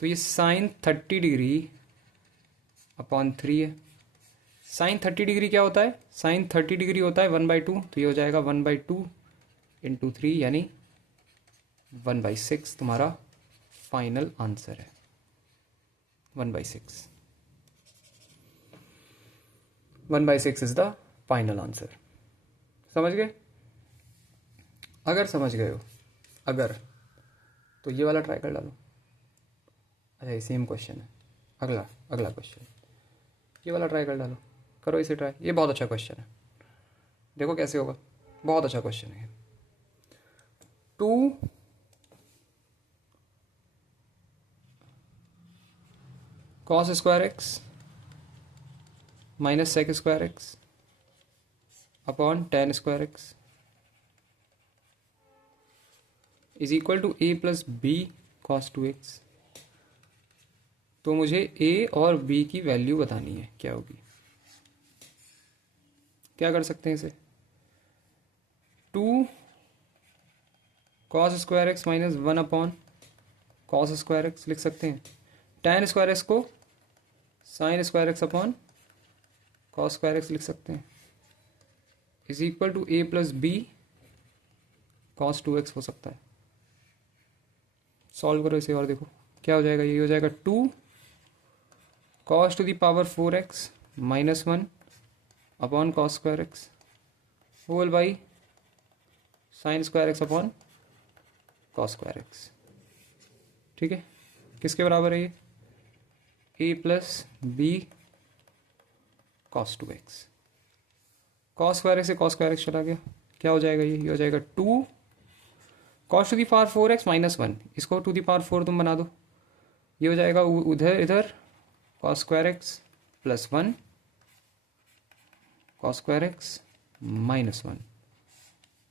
तो ये साइन 30 डिग्री अपॉन 3 है। साइन 30 डिग्री क्या होता है? साइन 30 डिग्री होता है 1/2, तो ये हो जाएगा 1/2 इंटू 3 यानी 1/6 तुम्हारा फाइनल आंसर है। 1/6, 1/6 इज द फाइनल आंसर। समझ गए? अगर समझ गए हो, अगर, तो ये वाला ट्राई कर डालो। अच्छा ये सेम क्वेश्चन है, अगला क्वेश्चन, ये वाला ट्राई कर डालो, करो इसे ट्राई। ये बहुत अच्छा क्वेश्चन है, देखो कैसे होगा। बहुत अच्छा क्वेश्चन है। 2 cos square x minus sec square x upon tan square x is equal to a plus b cos 2x। तो मुझे a और b की वैल्यू बतानी है, क्या होगी? क्या कर सकते हैं इसे? 2 cos square x minus 1 upon cos square x लिख सकते हैं। tan स्क्वायर एक्स को sine square x upon cos square x लिख सकते हैं, is equal to a plus b cos 2x हो सकता है। सॉल्व करो इसे और देखो क्या हो जाएगा। ये हो जाएगा 2 cos to the power 4x minus 1 upon cos square x whole by sine square x upon cos square x. ठीक है, किसके बराबर है ये? A plus B cos 2x। Cos square x से कॉस स्क्वायर एक्स चला गया, क्या हो जाएगा ये हो जाएगा 2 cos to the power 4x minus 1, इसको टू दी पावर 4 तुम बना दो, ये हो जाएगा उधर इधर cos square x plus 1 cos square x minus 1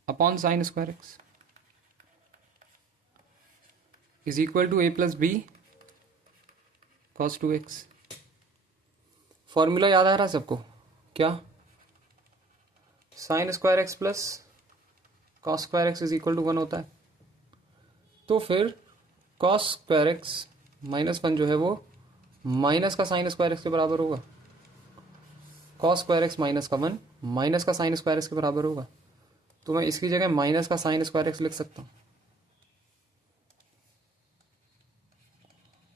upon sine square x is equal to a plus B cos 2x। Formula याद आ रहा है सबको? क्या? Sine square x plus cos square x is equal to 1 होता है। तो फिर कॉस स्क्वायर एक्स माइनस 1 जो है वो माइनस का साइन स्क्वायर एक्स के बराबर होगा। कॉस स्क्वायर एक्स माइनस का 1 माइनस का साइन स्क्वायर एक्स के बराबर होगा। तो मैं इसकी जगह माइनस का साइन स्क्वायर एक्स लिख सकता हूँ,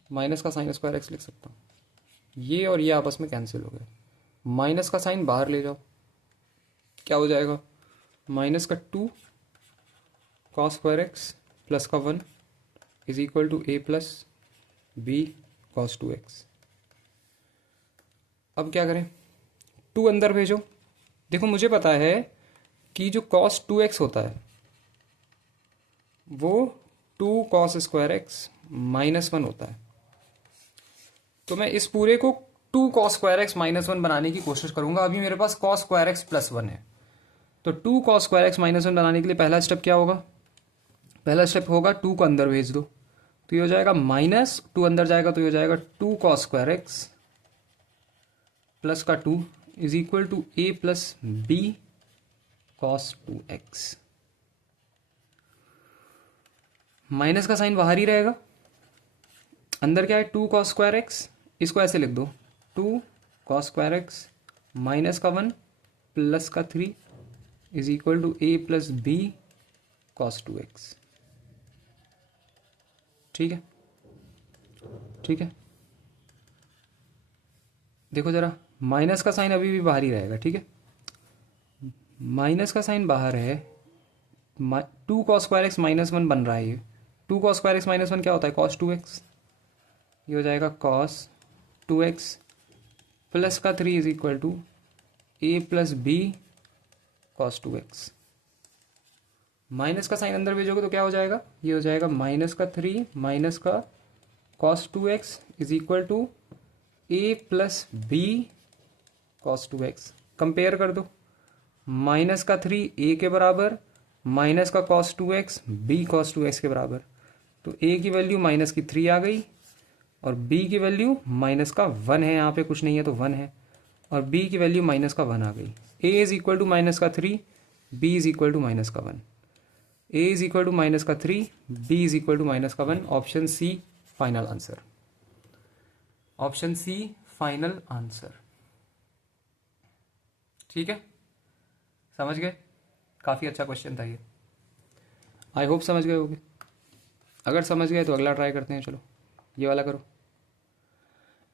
माइनस का साइन स्क्वायर एक्स लिख सकता हूँ। ये और ये आपस में कैंसिल हो गए, माइनस का साइन बाहर ले जाओ, क्या हो जाएगा? माइनस का 2 कॉस स्क्वायर एक्स प्लस का 1 is equal to a plus B cos 2x। अब क्या करें? 2 अंदर भेजो। देखो मुझे पता है कि जो कॉस 2x होता है वो 2 कॉस स्क्वायर एक्स माइनस 1 होता है। तो मैं इस पूरे को 2 कॉस स्क्वायर एक्स माइनस 1 बनाने की कोशिश करूंगा। अभी मेरे पास कॉस स्क्वायर एक्स प्लस 1 है, तो 2 कॉस स्क्वायर एक्स माइनस 1 बनाने के लिए पहला स्टेप क्या होगा? पहला स्टेप होगा 2 को अंदर भेज दो, तो ये हो जाएगा माइनस 2 अंदर जाएगा तो ये हो जाएगा 2 कॉस स्क्वायर एक्स प्लस का 2 is equal to a plus B cos 2x। Minus का साइन बाहर ही रहेगा, अंदर क्या है 2 कॉस स्क्वायर एक्स, इसको ऐसे लिख दो 2 कॉस स्क्वायर एक्स माइनस का 1 प्लस का 3 is equal to a plus B cos 2x। ठीक है, ठीक है। देखो जरा, माइनस का साइन अभी भी बाहर ही रहेगा। ठीक है, माइनस का साइन बाहर है, 2 कॉस स्क्वायर एक्स माइनस 1 बन रहा है। ये 2 कॉस स्क्वायर एक्स माइनस 1 क्या होता है? Cos 2x। ये हो जाएगा कॉस 2x प्लस का 3 is equal to a plus B cos 2x। Minus का साइन अंदर भेजोगे तो क्या हो जाएगा? ये हो जाएगा माइनस का 3 माइनस का cos 2x is equal to a plus B cos 2x। Compare कर दो, माइनस का 3 ए के बराबर, माइनस का cos 2x B cos 2x के बराबर। तो ए की वैल्यू माइनस की 3 आ गई और बी की वैल्यू माइनस का 1 है, यहाँ पे कुछ नहीं है तो 1 है, और बी की वैल्यू माइनस का 1 आ गई। A is equal to minus का 3, b is equal to minus का 1। A is equal to minus का 3, b is equal to minus का 1। Option C final answer. Option C final answer. ठीक है, समझ गए? काफ़ी अच्छा क्वेश्चन था ये, आई होप समझ गए होगे। अगर समझ गए तो अगला ट्राई करते हैं। चलो ये वाला करो।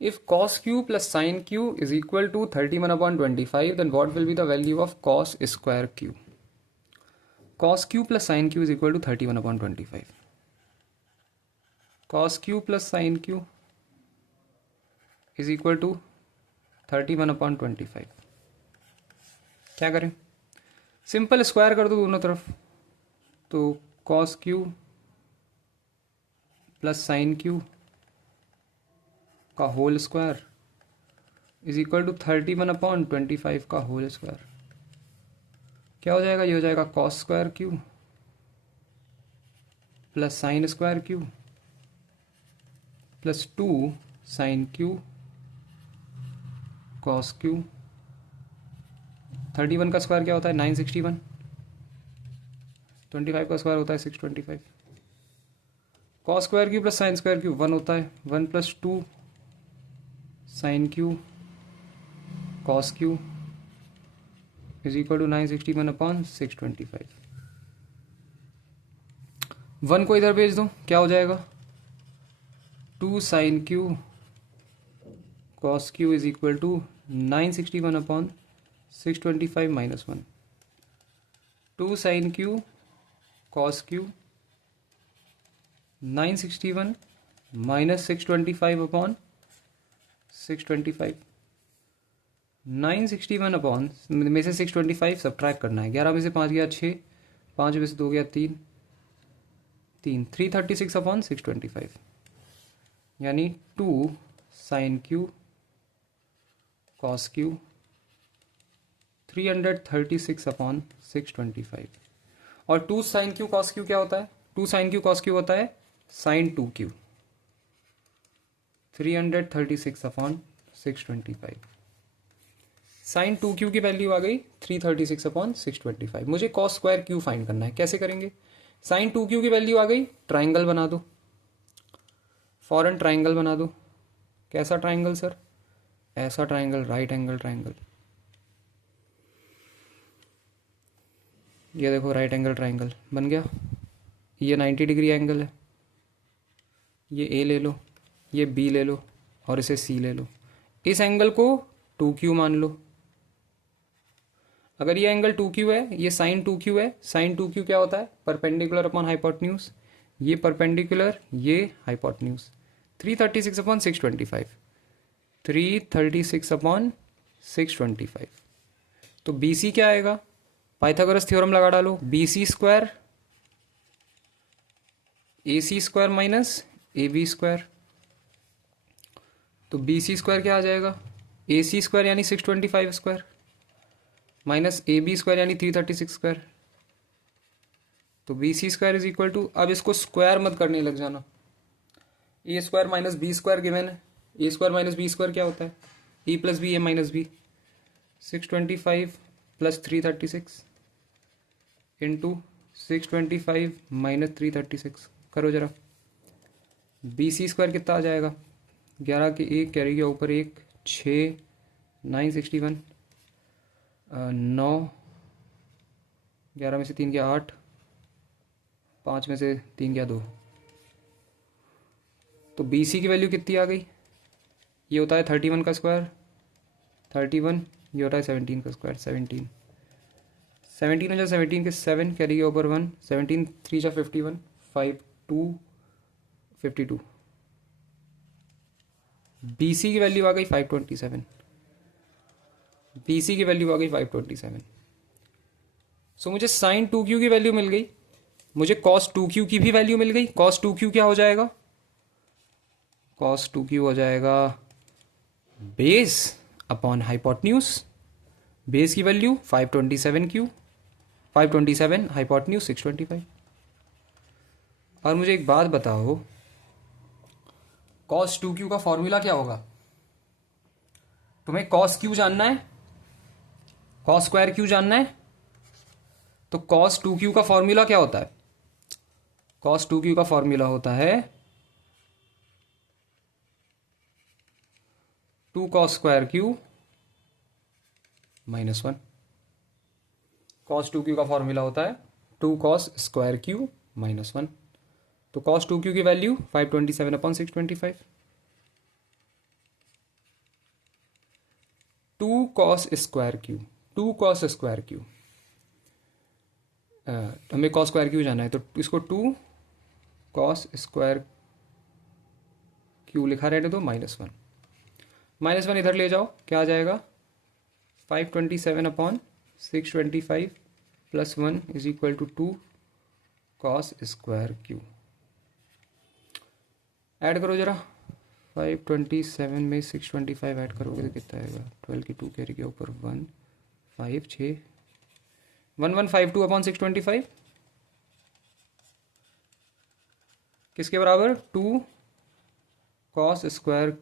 If cos q plus sine q is equal to 31/25 then what will be the value of cos square q? cos q plus sine q is equal to 31/25। cos q plus sine q is equal to 31/25। क्या करें? Simple square कर दो दोनों तरफ, तो cos q plus sine q का whole square is equal to 31/25 का whole square. क्या हो जाएगा? ये हो जाएगा cos square q plus sine square q plus 2 sine q cos q। 31 का स्क्वायर क्या होता है? 961। 25 का स्क्वायर होता है 625। cos square q plus sine square q 1 होता है, 1 plus 2 sine q cos q is equal to 961/625। 1 को इधर भेज दो, क्या हो जाएगा? 2 sine q cos q is equal to 961/625। 625 minus 1, 2 sine q cos q 961 minus 625 upon 625, 961 upon में से 625 सब्ट्रैक्ट करना है। 11 में से 5 गया 6, 5 में से 2 गया 3, 336 अपॉन 625, यानी 2 sine q cos q 336 upon 625। और 2 साइन क्यू कॉस क्यू क्या होता है? 2 साइन क्यू कॉस क्यू होता है sine 2 q, 336 upon 625। Sine 2 q की वैल्यू आ गई 336 अपॉन 625। मुझे कॉस स्क्वायर क्यू फाइंड करना है। कैसे करेंगे? साइन 2 क्यू की वैल्यू आ गई, ट्राइंगल बना दो, फॉरन ट्राइंगल बना दो। कैसा ट्राइंगल सर? ऐसा ट्राइंगल, राइट एंगल ट्राइंगल। ये देखो राइट एंगल ट्राइंगल बन गया। ये 90 डिग्री एंगल है। ये ए ले लो, ये बी ले लो और इसे सी ले लो। इस एंगल को 2Q मान लो। अगर ये एंगल 2Q है, ये साइन 2Q है। साइन 2Q क्या होता है? Perpendicular upon hypotenuse. ये परपेंडिकुलर, ये हाइपोटेन्यूज। 336 upon 625, 336 upon 625। तो BC क्या आएगा? पाइथागोरस थ्योरम लगा डालो। BC square AC square minus AB square. तो BC स्क्वायर क्या आ जाएगा? AC स्क्वायर यानी 625 स्क्वायर माइनस AB स्क्वायर यानी 336 स्क्वायर। तो BC square is equal to, अब इसको स्क्वायर मत करने लग जाना। A square minus B square given है। A square minus B square क्या होता है? E plus B A minus B. 625 plus 336 into 625 minus 336 करो जरा। BC स्क्वायर कितना आ जाएगा? 11 के 1 कैरी गया ऊपर 1, 6, 961, 9, 11 में से 3 गया 8, 5 में से 3 गया 2। तो BC की वैल्यू कितनी आ गई? ये होता है 31 का स्क्वायर, 31, ये होता है 17 का स्क्वायर, 17। 17 हो जाए 17 के 7 कैरी गया ऊपर 1, 17 3 जा 51, 5 2 52। BC की वैल्यू आ गई 527। BC की वैल्यू आ गई 527। सो मुझे साइन 2Q की वैल्यू मिल गई, मुझे कॉस 2Q की भी वैल्यू मिल गई। कॉस 2Q क्या हो जाएगा? कॉस 2Q हो जाएगा बेस अपॉन हाइपोटेन्यूज। बेस की वैल्यू 527Q, 527, हाइपोटेन्यूज 625। और मुझे एक बात बताओ, कॉस 2Q का फॉर्मूला क्या होगा? तुम्हें कॉस क्यू जानना है, कॉस स्क्वायर क्यू जानना है। तो कॉस 2Q का फॉर्मूला क्या होता है? कॉस 2Q का फॉर्मूला होता है 2 cos square Q minus 1। Cos 2Q का फॉर्मूला होता है 2 कॉस स्क्वायर क्यू माइनस 1। तो कॉस 2Q की value 527 upon 625। 2 cos square Q, 2 cos square Q, हमें कॉस स्क्वायर क्यू जाना है तो इसको 2 कॉस स्क्वायर क्यू लिखा रहने दो माइनस 1। माइनस 1 इधर ले जाओ, क्या आ जाएगा? 527 upon 625 plus 1 is equal to 2 cos square q. Add करो जरा, 527 में 625 ऐड करोगे तो कितना आएगा? 12 की 2 कैरी के ऊपर 1, 5, 6, 1152 अपॉन 625 किसके बराबर? 2 कॉस स्क्वायर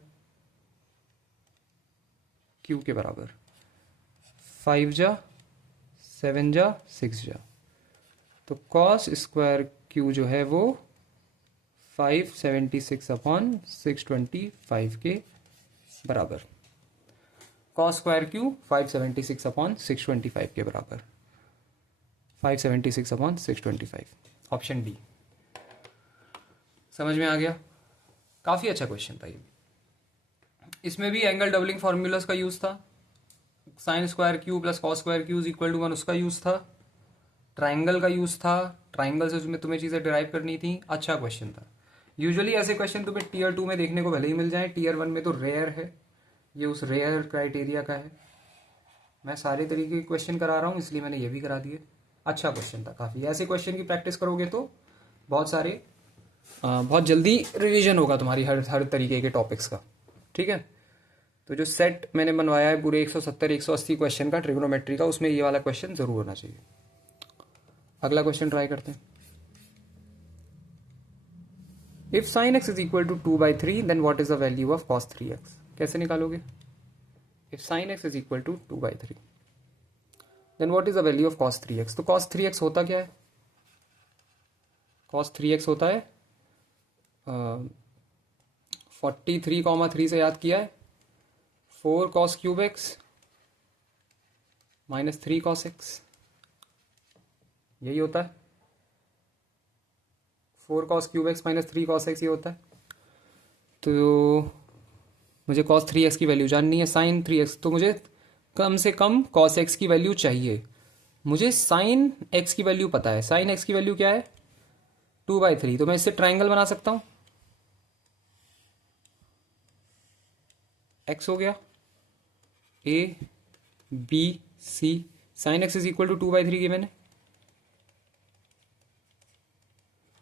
क्यू के बराबर। 5 जा 7 जा 6 जा, तो कॉस स्क्वायर क्यू जो है वो 576 अपॉन 625 के बराबर। कॉस स्क्वायर क्यू 576 अपॉन 625 के बराबर, 576 अपॉन 625, ऑप्शन डी। समझ में आ गया? काफ़ी अच्छा क्वेश्चन था ये। इसमें भी एंगल डबलिंग फार्मूलाज का यूज़ था, sine square q plus cos square q is equal to 1, उसका यूज था। ट्राइंगल का यूज था, ट्राइंगल से उसमें तुम्हें चीज़ें डिराइव करनी थी। अच्छा क्वेश्चन था। यूजुअली ऐसे क्वेश्चन तुम्हें टीयर 2 में देखने को भले ही मिल जाए, टीयर 1 में तो रेयर है, ये उस रेयर क्राइटेरिया का है। मैं सारे तरीके के क्वेश्चन करा रहा हूँ इसलिए मैंने ये भी करा दिए। अच्छा क्वेश्चन था काफ़ी। ऐसे क्वेश्चन की प्रैक्टिस करोगे तो बहुत सारे बहुत जल्दी रिवीजन होगा तुम्हारी हर हर तरीके के टॉपिक्स का। ठीक है, तो जो सेट मैंने बनवाया है पूरे 170 180 क्वेश्चन का ट्रिग्नोमेट्री का, उसमें ये वाला क्वेश्चन जरूर होना चाहिए। अगला क्वेश्चन ट्राई करते हैं। If sine x is equal to 2/3 then what is the value of cos 3x। कैसे निकालोगे? If sine x is equal to 2/3 then what is the value of cos 3x। तो cos 3x होता क्या है? Cos 3x होता है 43,3 से याद किया है 4 cos cube x minus 3 cos x, यही होता है। 4 cos cube x minus 3 cos x ये होता है। तो मुझे cos 3x की वैल्यू जाननी है, sin 3x, तो मुझे कम से कम cos x की वैल्यू चाहिए। मुझे sin x की वैल्यू पता है। sin x की वैल्यू क्या है? 2/3। तो मैं इससे ट्राइंगल बना सकता हूँ। x हो गया a b c, sin x is equal to 2/3 की मैंने,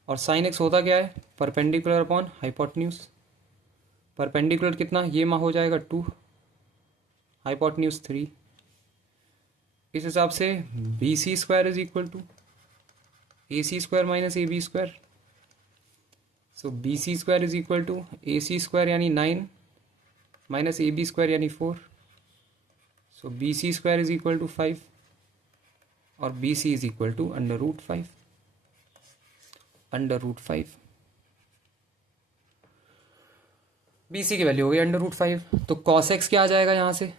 और sin x होता क्या है? Perpendicular upon hypotenuse. परपेंडिकुलर कितना? ये हो जाएगा 2, हाइपोटेन्यूज 3। इस हिसाब से B C square is equal to A C square minus A B square. So B C square is equal to A C square यानी 9 माइनस ए बी स्क्वायर यानी 4। So B C square is equal to 5 और B C is equal to √5। √5 B C की value हो गई √5। तो cos x क्या आ जाएगा यहाँ से?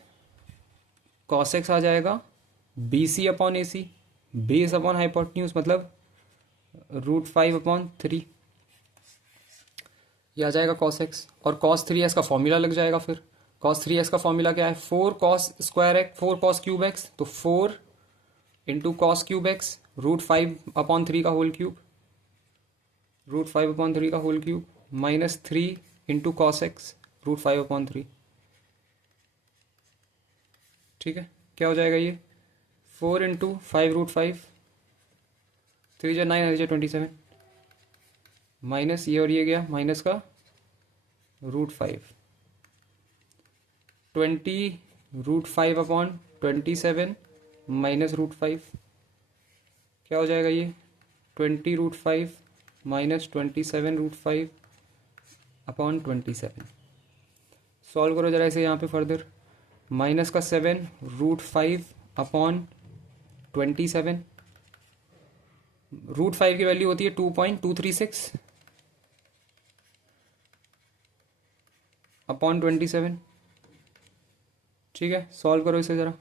cos x आ जाएगा बी सी अपॉन ए सी, बेस अपॉन हाइपोटेन्यूज, मतलब √5/3। ये आ जाएगा cos x। और cos 3x का फॉर्मूला लग जाएगा फिर। cos 3x का फॉर्मूला क्या है? 4 cos square x, 4 cos cube x, तो 4 इंटू कॉस क्यूब एक्स √5/3 का होल क्यूब, √5/3 का whole cube minus 3 into cos x √5/3। ठीक है, क्या हो जाएगा ये? 4 इंटू 5√5, 3 जा 9, 27, माइनस ये और ये गया माइनस का √5, 20 √5/27 माइनस √5। क्या हो जाएगा ये? 20 √5 माइनस 27 √5/27। सॉल्व करो जरा इसे यहाँ पे फर्दर। माइनस का 7 √5/27, √5 की वैल्यू होती है 2.236/27। ठीक है, सॉल्व करो इसे ज़रा।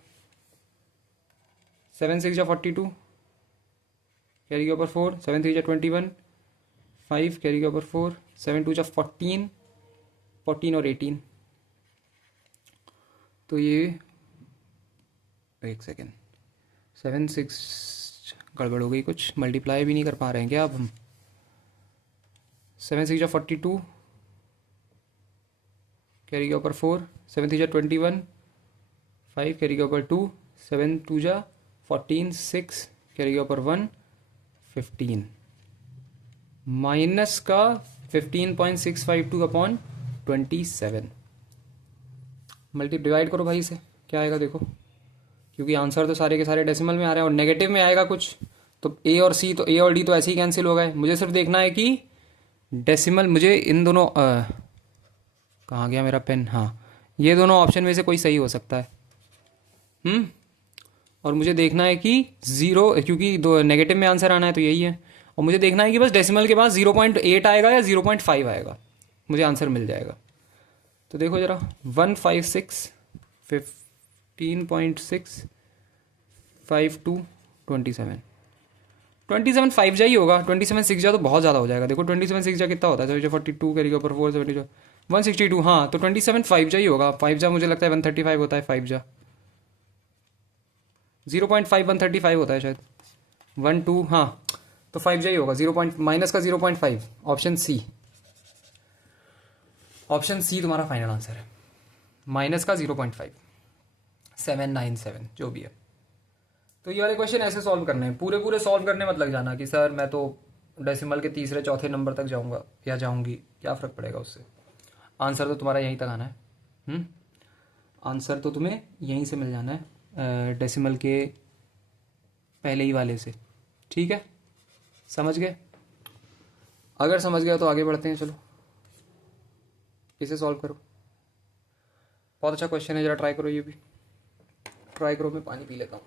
7 6 जा 42, कैरी के ऊपर 4, 7 3 जा 21, 5 कैरी के ऊपर 4, 7 2 जा 14, 14 और 18। तो ये एक सेकेंड, 7 6 गड़बड़ हो गई कुछ, मल्टीप्लाई भी नहीं कर पा रहे हैं क्या अब हम? 7 6 जा 42, कैरी के ऊपर 4, 7 3 जा 21, 5 कैरी के ऊपर 2, 7 2 जा 14, 6 कैरी के ऊपर 1, 15 माइनस का 15.652/27। मल्टी डिवाइड करो भाई इसे, क्या आएगा देखो, क्योंकि आंसर तो सारे के सारे डेसिमल में आ रहे हैं और नेगेटिव में आएगा कुछ, तो ए और सी तो ए और डी तो ऐसे ही कैंसिल हो गए। मुझे सिर्फ देखना है कि डेसिमल, मुझे इन दोनों कहाँ गया मेरा पेन? हाँ, ये दोनों ऑप्शन में से कोई सही हो सकता है। और मुझे देखना है कि 0, क्योंकि दो नेगेटिव में आंसर आना है तो यही है, और मुझे देखना है कि बस डेसिमल के पास 0.8 आएगा या 0.5 आएगा, मुझे आंसर मिल जाएगा। तो देखो जरा, 156 15.6 52 27, 27 5 जा ही होगा। 27 6 जा तो बहुत ज़्यादा हो जाएगा। देखो 27 6 जा कितना होता है? 42 कैरी के ऊपर 4, 72, 162। हाँ, तो 27 5 जा ही होगा। 5 जा मुझे लगता है 135 होता है 5 जा। 0.5 135 होता है शायद, 1 2, हाँ तो 5 ही होगा, माइनस का 0.5, ऑप्शन सी। ऑप्शन सी तुम्हारा फाइनल आंसर है, माइनस का 0.5, 797 जो भी है। तो ये वाले क्वेश्चन ऐसे सॉल्व करने हैं, पूरे पूरे सॉल्व करने मत लग जाना कि सर मैं तो डेसिमल के तीसरे चौथे नंबर तक जाऊंगा या जाऊंगी, क्या फ़र्क पड़ेगा उससे। आंसर तो तुम्हारा यहीं तक आना है। आंसर तो तुम्हें यहीं से मिल जाना है, डेसिमल के पहले ही वाले से। ठीक है, समझ गए? अगर समझ गया तो आगे बढ़ते हैं, चलो इसे सॉल्व करो। बहुत अच्छा क्वेश्चन है, ज़रा ट्राई करो, ये भी ट्राई करो। मैं पानी पी लेता हूँ।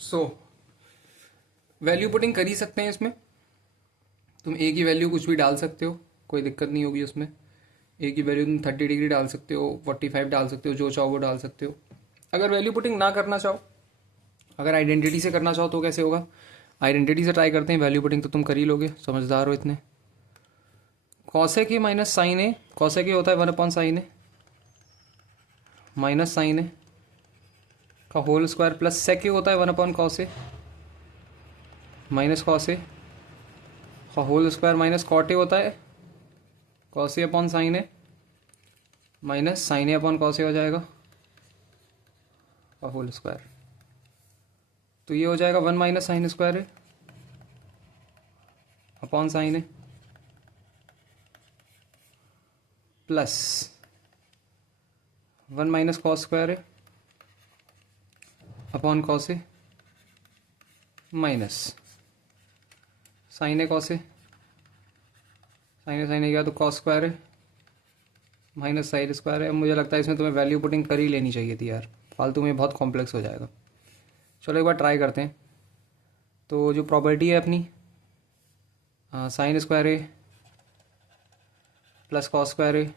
सो वैल्यू पुटिंग कर ही सकते हैं इसमें। तुम ए की वैल्यू कुछ भी डाल सकते हो, कोई दिक्कत नहीं होगी उसमें। ए की वैल्यू तुम 30 डिग्री डाल सकते हो, 45 डाल सकते हो, जो चाहो वो डाल सकते हो। अगर वैल्यू पुटिंग ना करना चाहो, अगर आइडेंटिटी से करना चाहो तो कैसे होगा? आइडेंटिटी से ट्राई करते हैं, वैल्यू पुटिंग तो तुम कर ही लोगे, समझदार हो इतने। Cosec a minus sine a, cosec a होता है 1/sin a minus sine a का whole square, plus sec a होता है 1/cos a minus cos a का whole square, minus cot a होता है cos a upon sine a minus sine a upon cos a हो जाएगा का whole square. तो ये हो जाएगा 1 minus sine square A upon sine A plus 1 minus cos square A upon cos A minus sine A cos A, sign ए गया तो cos square है माइनस साइन स्क्वायर है। अब मुझे लगता है इसमें तुम्हें वैल्यू पुटिंग कर ही लेनी चाहिए थी यार, फालतू में बहुत कॉम्प्लेक्स हो जाएगा। चलो एक बार ट्राई करते हैं। तो जो प्रॉपर्टी है अपनी, sine square a plus cos square a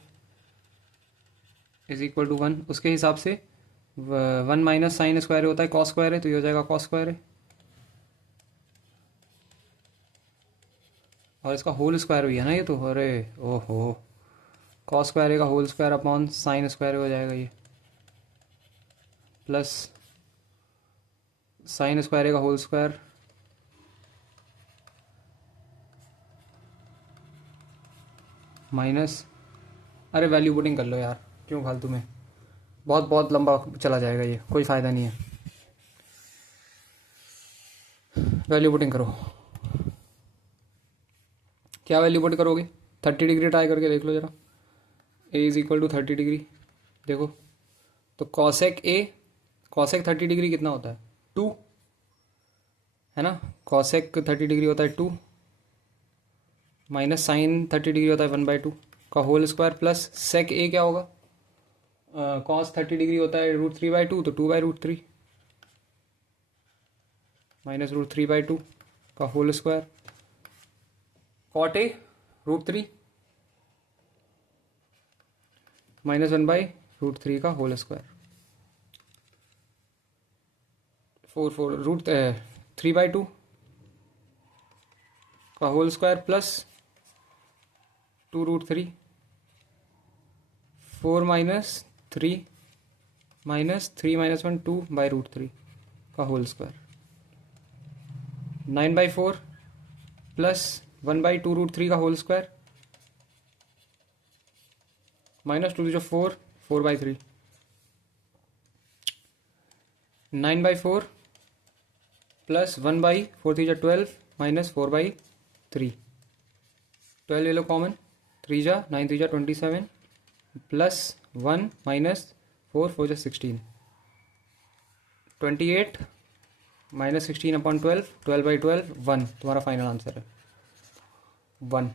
is equal to 1, उसके हिसाब से 1 माइनस साइन स्क्वायर होता है कॉस स्क्वायर है, तो ये हो जाएगा कॉस स्क्वायर है, और इसका होल स्क्वायर भी है ना ये तो, अरे ओहो, कॉस स्क्वायर का whole square upon sine square हो जाएगा ये, प्लस साइन स्क्वायर का होल स्क्वायर माइनस, अरे वैल्यू पुटिंग कर लो यार, क्यों फालतू में, बहुत बहुत लंबा चला जाएगा ये, कोई फ़ायदा नहीं है। वैल्यू पुटिंग करो। क्या वैल्यू पुट करोगे? 30 डिग्री ट्राई करके देख लो ज़रा। A is equal to 30 degree, देखो तो कॉसेक ए, कॉसेक 30 डिग्री कितना होता है? 2 है ना, कॉसेक 30 डिग्री होता है 2 माइनस साइन 30 डिग्री होता है 1/2 का होल स्क्वायर, प्लस सेक ए क्या होगा? कॉस 30 डिग्री होता है √3/2, तो 2/√3 माइनस √3/2 का whole square, cot A √3 minus 1/√3 का होल स्क्वायर, 3/2 का whole square plus 2√3, 4 minus 3 minus 3 minus 1 2/√3 का होल स्क्वायर, 9/4 प्लस 1/2√3 का whole square minus 2 4 4/3, 9/4 plus 1/4 3 12 minus 4/3, 12 ले लो common, 3 9 3 27 plus 1 minus 4 4 16, 28 minus 16 upon 12, 12/12 1, तुम्हारा फाइनल आंसर है 1,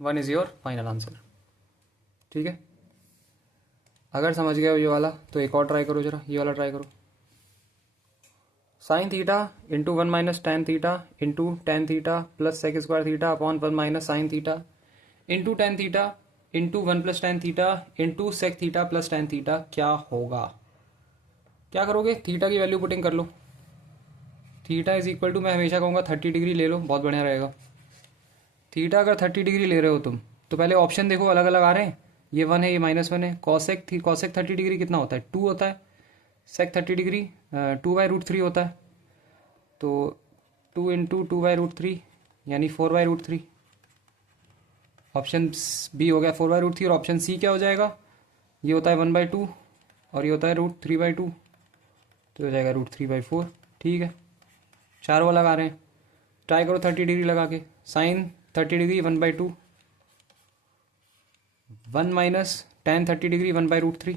1 इज़ योर फाइनल आंसर। ठीक है, अगर समझ गए हो ये वाला तो एक और ट्राई करो, जरा ये वाला ट्राई करो। Sine theta into 1 minus tan theta into tan theta plus sec square theta upon 1 minus sine theta into tan theta into 1 plus tan theta into sec theta plus tan theta क्या होगा? क्या करोगे? Theta की value putting कर लो। Theta is equal to, मैं हमेशा कहूँगा 30 डिग्री ले लो, बहुत बढ़िया रहेगा। थीटा अगर 30 डिग्री ले रहे हो तुम तो पहले ऑप्शन देखो अलग अलग आ रहे हैं, ये 1 है ये -1 है। कॉसेक 30 डिग्री कितना होता है? 2 होता है। सेक 30 डिग्री 2/√3 होता है, तो 2 इंटू 2/√3 यानी 4/√3। ऑप्शन बी हो गया 4/√3 और ऑप्शन सी क्या हो जाएगा? ये होता है 1/2 और ये होता है √3/2, तो हो जाएगा √3/4। ठीक है, चारों अलग आ रहे हैं। ट्राई करो 30 डिग्री लगा के। Sine 30 degree 1/2, 1 minus tan 30 degree 1/√3,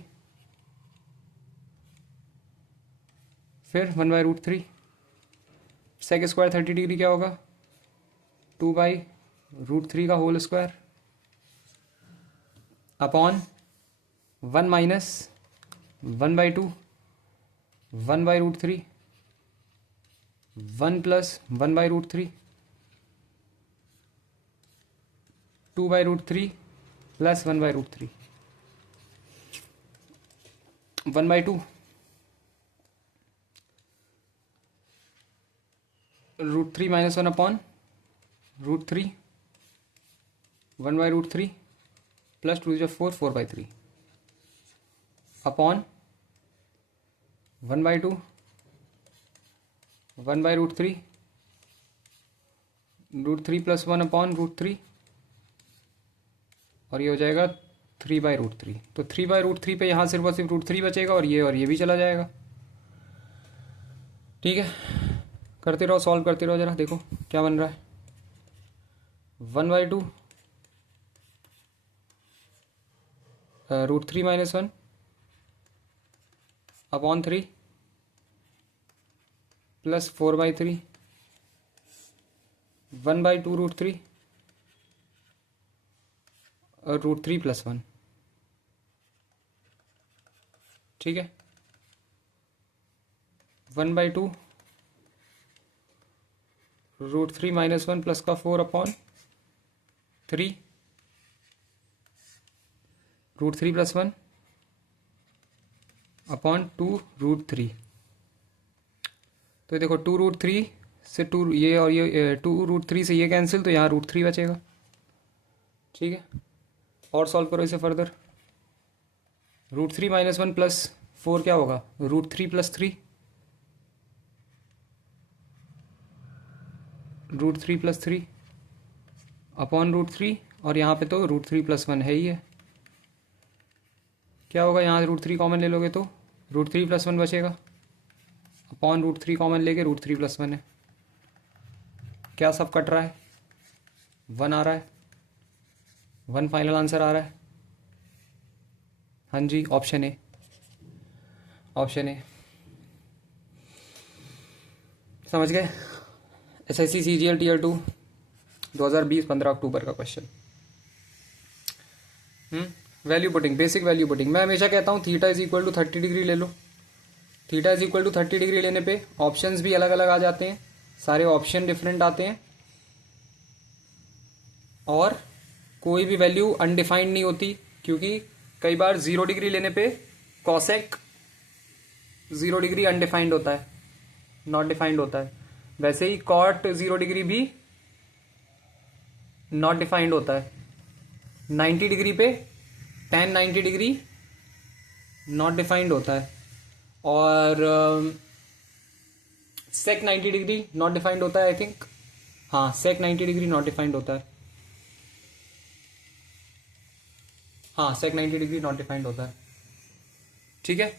फिर 1/√3। सेक स्क्वायर 30 डिग्री क्या होगा? 2/√3 का whole square upon 1 minus 1/2 1/√3 1 plus 1/√3 2/√3 plus 1/√3 1/2 √3 minus 1 upon √3 1/√3 plus 2 जो 4 4/3 अपॉन 1/2 1/√3 √3 प्लस 1 अपॉन √3 और ये हो जाएगा 3/√3। तो 3/√3 पे यहाँ सिर्फ और सिर्फ √3 बचेगा और ये भी चला जाएगा। ठीक है, करते रहो, सॉल्व करते रहो, जरा देखो क्या बन रहा है। 1/2 √3 माइनस 1 अपॉन 3 प्लस 4/3 1/2 √3 और √3 प्लस 1। ठीक है, 1/2 √3 माइनस 1 प्लस का 4 अपॉन 3 √3 प्लस 1 अपॉन 2 √3। तो देखो 2√3 से 2 ये और ये 2√3 से ये कैंसिल, तो यहाँ √3 बचेगा। ठीक है, और सॉल्व करो इसे फर्दर। √3 माइनस 1 प्लस 4 क्या होगा? √3 प्लस 3 √3 प्लस 3 अपॉन √3 और यहाँ पे तो √3 प्लस 1 है ही है। क्या होगा? यहाँ √3 कॉमन ले लोगे तो √3 प्लस 1 बचेगा अपॉन √3 कॉमन लेके √3 प्लस 1 है। क्या सब कट रहा है? 1 आ रहा है, 1 फाइनल आंसर आ रहा है। हाँ जी, ऑप्शन ए, ऑप्शन ए। समझ गए? SSC CGL Tier 2 2020 15 अक्टूबर का question. Value putting, basic value putting. मैं हमेशा कहता हूँ theta is equal to 30 degree ले लो। Theta is equal to 30 degree लेने पे ऑप्शंस भी अलग अलग आ जाते हैं, सारे ऑप्शन डिफरेंट आते हैं और कोई भी वैल्यू अनडिफाइंड नहीं होती, क्योंकि कई बार 0 डिग्री लेने पे कॉसेक 0 डिग्री अनडिफाइंड होता है, नॉट डिफाइंड होता है। वैसे ही कॉट 0 डिग्री भी नॉट डिफाइंड होता है। 90 डिग्री पे tan 90 डिग्री नॉट डिफाइंड होता है और sec 90 डिग्री नॉट डिफाइंड होता है, आई थिंक। हाँ, sec 90 डिग्री नॉट डिफाइंड होता है। हाँ, sec 90 डिग्री नॉट डिफाइंड होता है। ठीक है,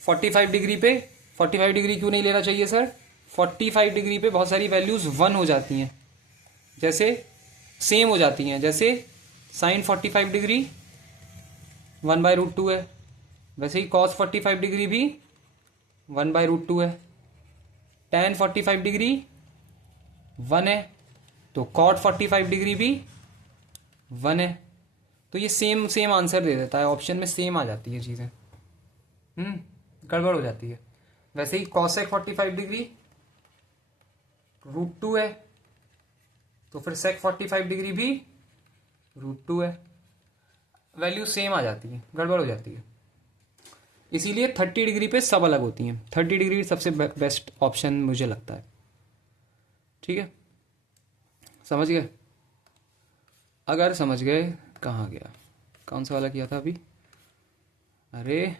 45 डिग्री पे 45 डिग्री क्यों नहीं लेना चाहिए सर? 45 डिग्री पे बहुत सारी वैल्यूज 1 हो जाती हैं, जैसे सेम हो जाती हैं। जैसे साइन 45 डिग्री 1/√2 है, वैसे ही cos 45 डिग्री भी 1/√2 है। tan 45 डिग्री 1 है, तो cot 45 डिग्री भी 1 है। तो ये सेम सेम आंसर दे देता है, ऑप्शन में सेम आ जाती है चीज़ें। गड़बड़ हो जाती है। वैसे ही कॉसेक 45 डिग्री √2 है, तो फिर सेक 45 डिग्री भी √2 है, वैल्यू सेम आ जाती है, गड़बड़ हो जाती है। इसीलिए 30 डिग्री पे सब अलग होती हैं। 30 डिग्री सबसे बेस्ट ऑप्शन मुझे लगता है। ठीक है, समझ गए? अगर समझ गए, कहाँ गया, कौन सा वाला किया था अभी? अरे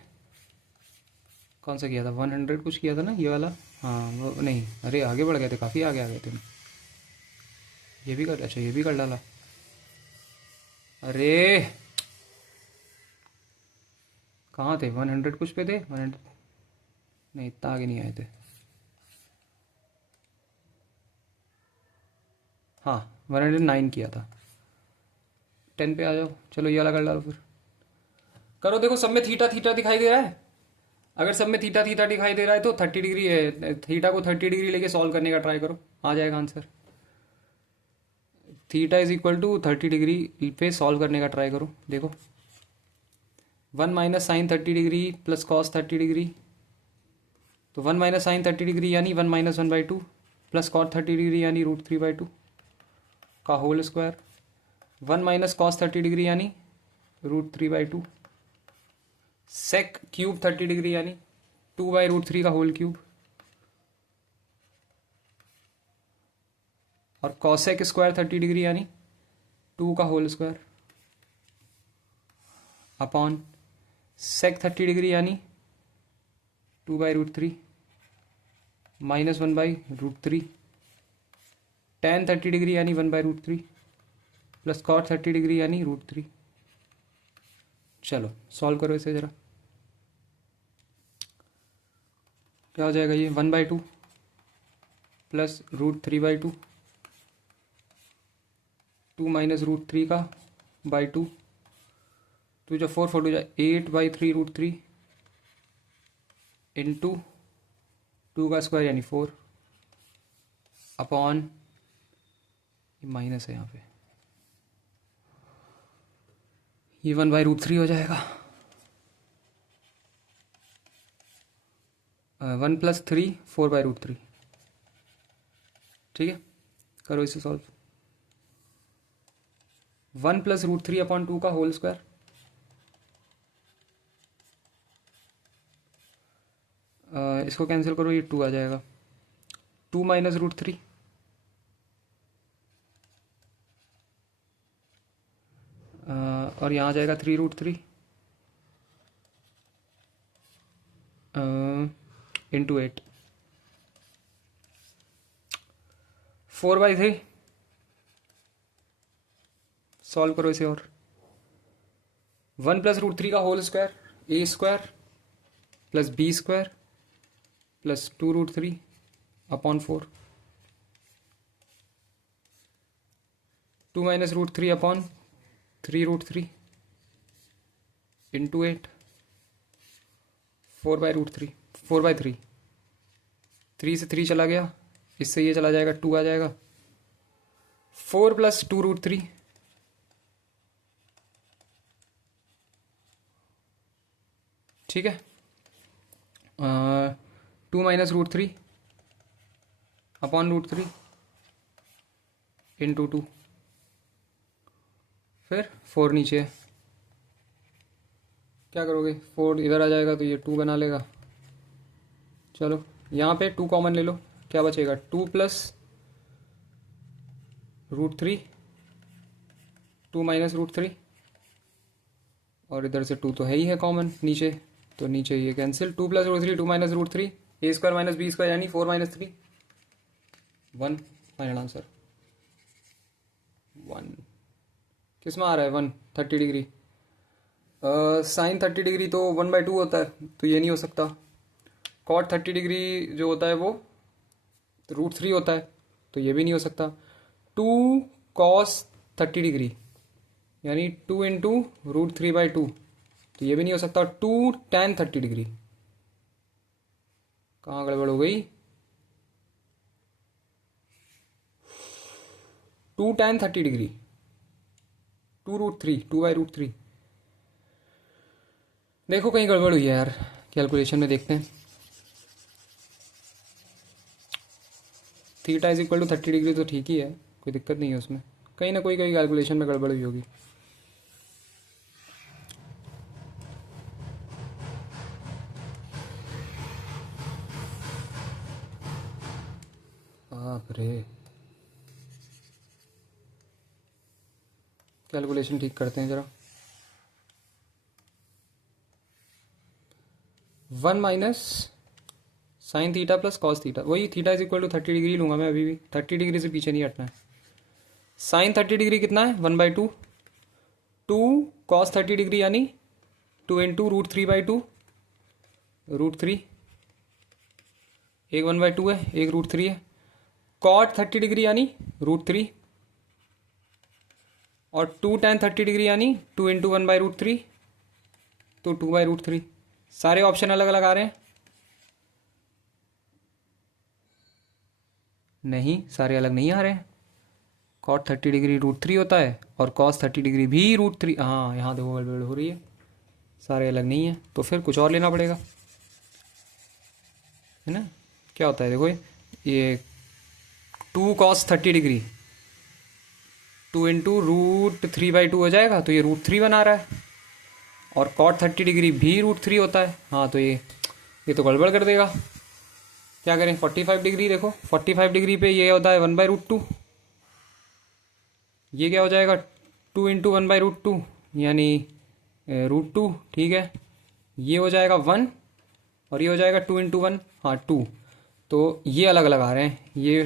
कौन सा किया था? 100 कुछ किया था ना, ये वाला। हाँ वो नहीं, अरे आगे बढ़ गए थे, काफ़ी आगे आ गए थे। ये भी कर, अच्छा ये भी कर डाला। अरे कहाँ थे? 100 कुछ पे थे, 100 नहीं, इतना आगे नहीं आए थे। हाँ 109 किया था। 10 पे आ जाओ, चलो ये वाला कर डालो फिर। करो, देखो सब में थीटा थीटा दिखाई दे रहा है। अगर सब में थीटा थीटा दिखाई दे रहा है तो 30 डिग्री है, थीटा को 30 डिग्री लेके सॉल्व करने का ट्राई करो, आ जाएगा answer. Theta is equal to 30 degree पे सॉल्व करने का ट्राई करो, देखो। 1 minus sine 30 degree plus cos 30 degree, तो 1 माइनस साइन 30 डिग्री यानी 1 माइनस 1/2 प्लस कॉट 30 डिग्री यानी √3/2 का whole square. 1 minus cos 30 degree यानी √3/2 सेक क्यूब 30 डिग्री यानी 2/√3 का होल क्यूब, और कॉसेक स्क्वायर 30 डिग्री यानी 2 का whole square upon sec 30 degree यानी 2/√3 माइनस 1/√3 tan 30 डिग्री यानी 1/√3 प्लस कॉट 30 डिग्री यानी √3। चलो सॉल्व करो इसे ज़रा, क्या हो जाएगा ये? 1/2 प्लस √3/2, 2 माइनस √3 का /2, तो जो 4 4 हो जाए 8/3 √3 इंटू 2 का स्क्वायर यानी 4 अपॉन, माइनस है यहाँ पे, ये 1/√3 हो जाएगा। 1 + 3 4/√3। ठीक है, करो इसे सॉल्व। 1 + √3 अपॉन 2 का होल स्क्वायर, इसको कैंसिल करो, ये 2 आ जाएगा। 2 माइनस √3 और यहाँ आ जाएगा 3√3 इंटू 8, 4/3। सॉल्व करो इसे, और 1 + √3 का whole square a² plus b² plus 2√3 upon 4, 2 minus √3 upon 3√3 into 8, 4/√3, 4/3, 3 से 3 चला गया, इससे ये चला जाएगा, 2 आ जाएगा। 4 + 2√3 ठीक है। 2 माइनस √3 अपॉन √3 इंटू 2, फिर 4 नीचे है, क्या करोगे? 4 इधर आ जाएगा तो ये 2 बना लेगा। चलो यहाँ पे 2 कॉमन ले लो, क्या बचेगा? 2 + √3, 2 माइनस √3, और इधर से 2 तो है ही है कॉमन नीचे, तो नीचे ये cancel. 2 + √3 2 minus √3 a² minus b² यानी 4 माइनस 3 1, फाइनल आंसर 1। किस में आ रहा है 1? 30 डिग्री। साइन 30 डिग्री तो 1/2 होता है, तो ये नहीं हो सकता। कॉट 30 डिग्री जो होता है वो √3 होता है, तो ये भी नहीं हो सकता। 2 cos 30 डिग्री यानी 2 इंटू √3/2, तो ये भी नहीं हो सकता। 2 tan 30 डिग्री, कहाँ गड़बड़ हो गई? 2 tan 30 डिग्री, 2√3, 2/√3, देखो कहीं गड़बड़ हुई है यार। कैलकुलेशन में देखते हैं। Theta is equal to 30 degree तो ठीक ही है, कोई दिक्कत नहीं है उसमें, कहीं ना कोई कैलकुलेशन में गड़बड़ हुई होगी। बाप रे, कैलकुलेशन ठीक करते हैं ज़रा। 1 minus sine theta plus cos theta, वही theta is equal to 30 degree लूँगा मैं अभी भी, 30 डिग्री से पीछे नहीं हटना है। साइन 30 डिग्री कितना है 1/2, 2 कॉस 30 डिग्री यानी 2 इंटू √3/2, √3, एक 1/2 है, एक √3 है। कॉट 30 डिग्री यानी √3, और 2 tan 30 डिग्री यानी 2 इंटू 1/√3, तो 2/√3। सारे ऑप्शन अलग अलग आ रहे हैं? नहीं, सारे अलग नहीं आ रहे हैं। कॉट 30 डिग्री √3 होता है और कॉस 30 डिग्री भी √3। हाँ, यहाँ देखो गड़बड़ हो रही है, सारे अलग नहीं है, तो फिर कुछ और लेना पड़ेगा, है ना। क्या होता है देखो, ये 2 cos 30 डिग्री 2 इंटू √3/2 हो जाएगा, तो ये √3 बना रहा है, और कॉट 30 डिग्री भी √3 होता है। हाँ, तो ये तो गड़बड़ कर देगा। क्या करें, 45 डिग्री देखो, 45 डिग्री पे ये होता है 1/√2, ये क्या हो जाएगा 2 इंटू 1/√2 यानी √2, ठीक है। ये हो जाएगा 1 और ये हो जाएगा 2 इंटू 1, हाँ 2, तो ये अलग अलग आ रहे हैं, ये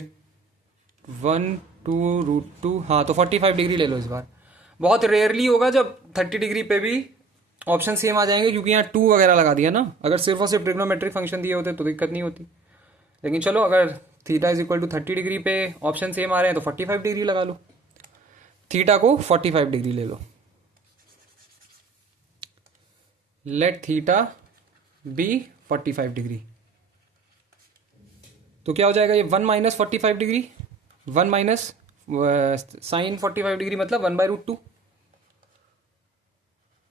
1 2 √2, हाँ तो 45 डिग्री ले लो इस बार। बहुत रेयरली होगा जब 30 डिग्री पे भी ऑप्शन सेम आ जाएंगे, क्योंकि यहाँ 2 वगैरह लगा दिया ना। अगर सिर्फ और सिर्फ ट्रिग्नोमेट्रिक फंक्शन दिए होते तो दिक्कत नहीं होती, लेकिन चलो अगर theta is equal to 30 degree पे ऑप्शन सेम आ रहे हैं तो 45 डिग्री लगा लो, थीटा को 45 डिग्री ले लो। लेट थीटा बी 45 डिग्री, तो क्या हो जाएगा, ये 1 minus 45 degree, 1 minus sine 45 degree मतलब 1/√2,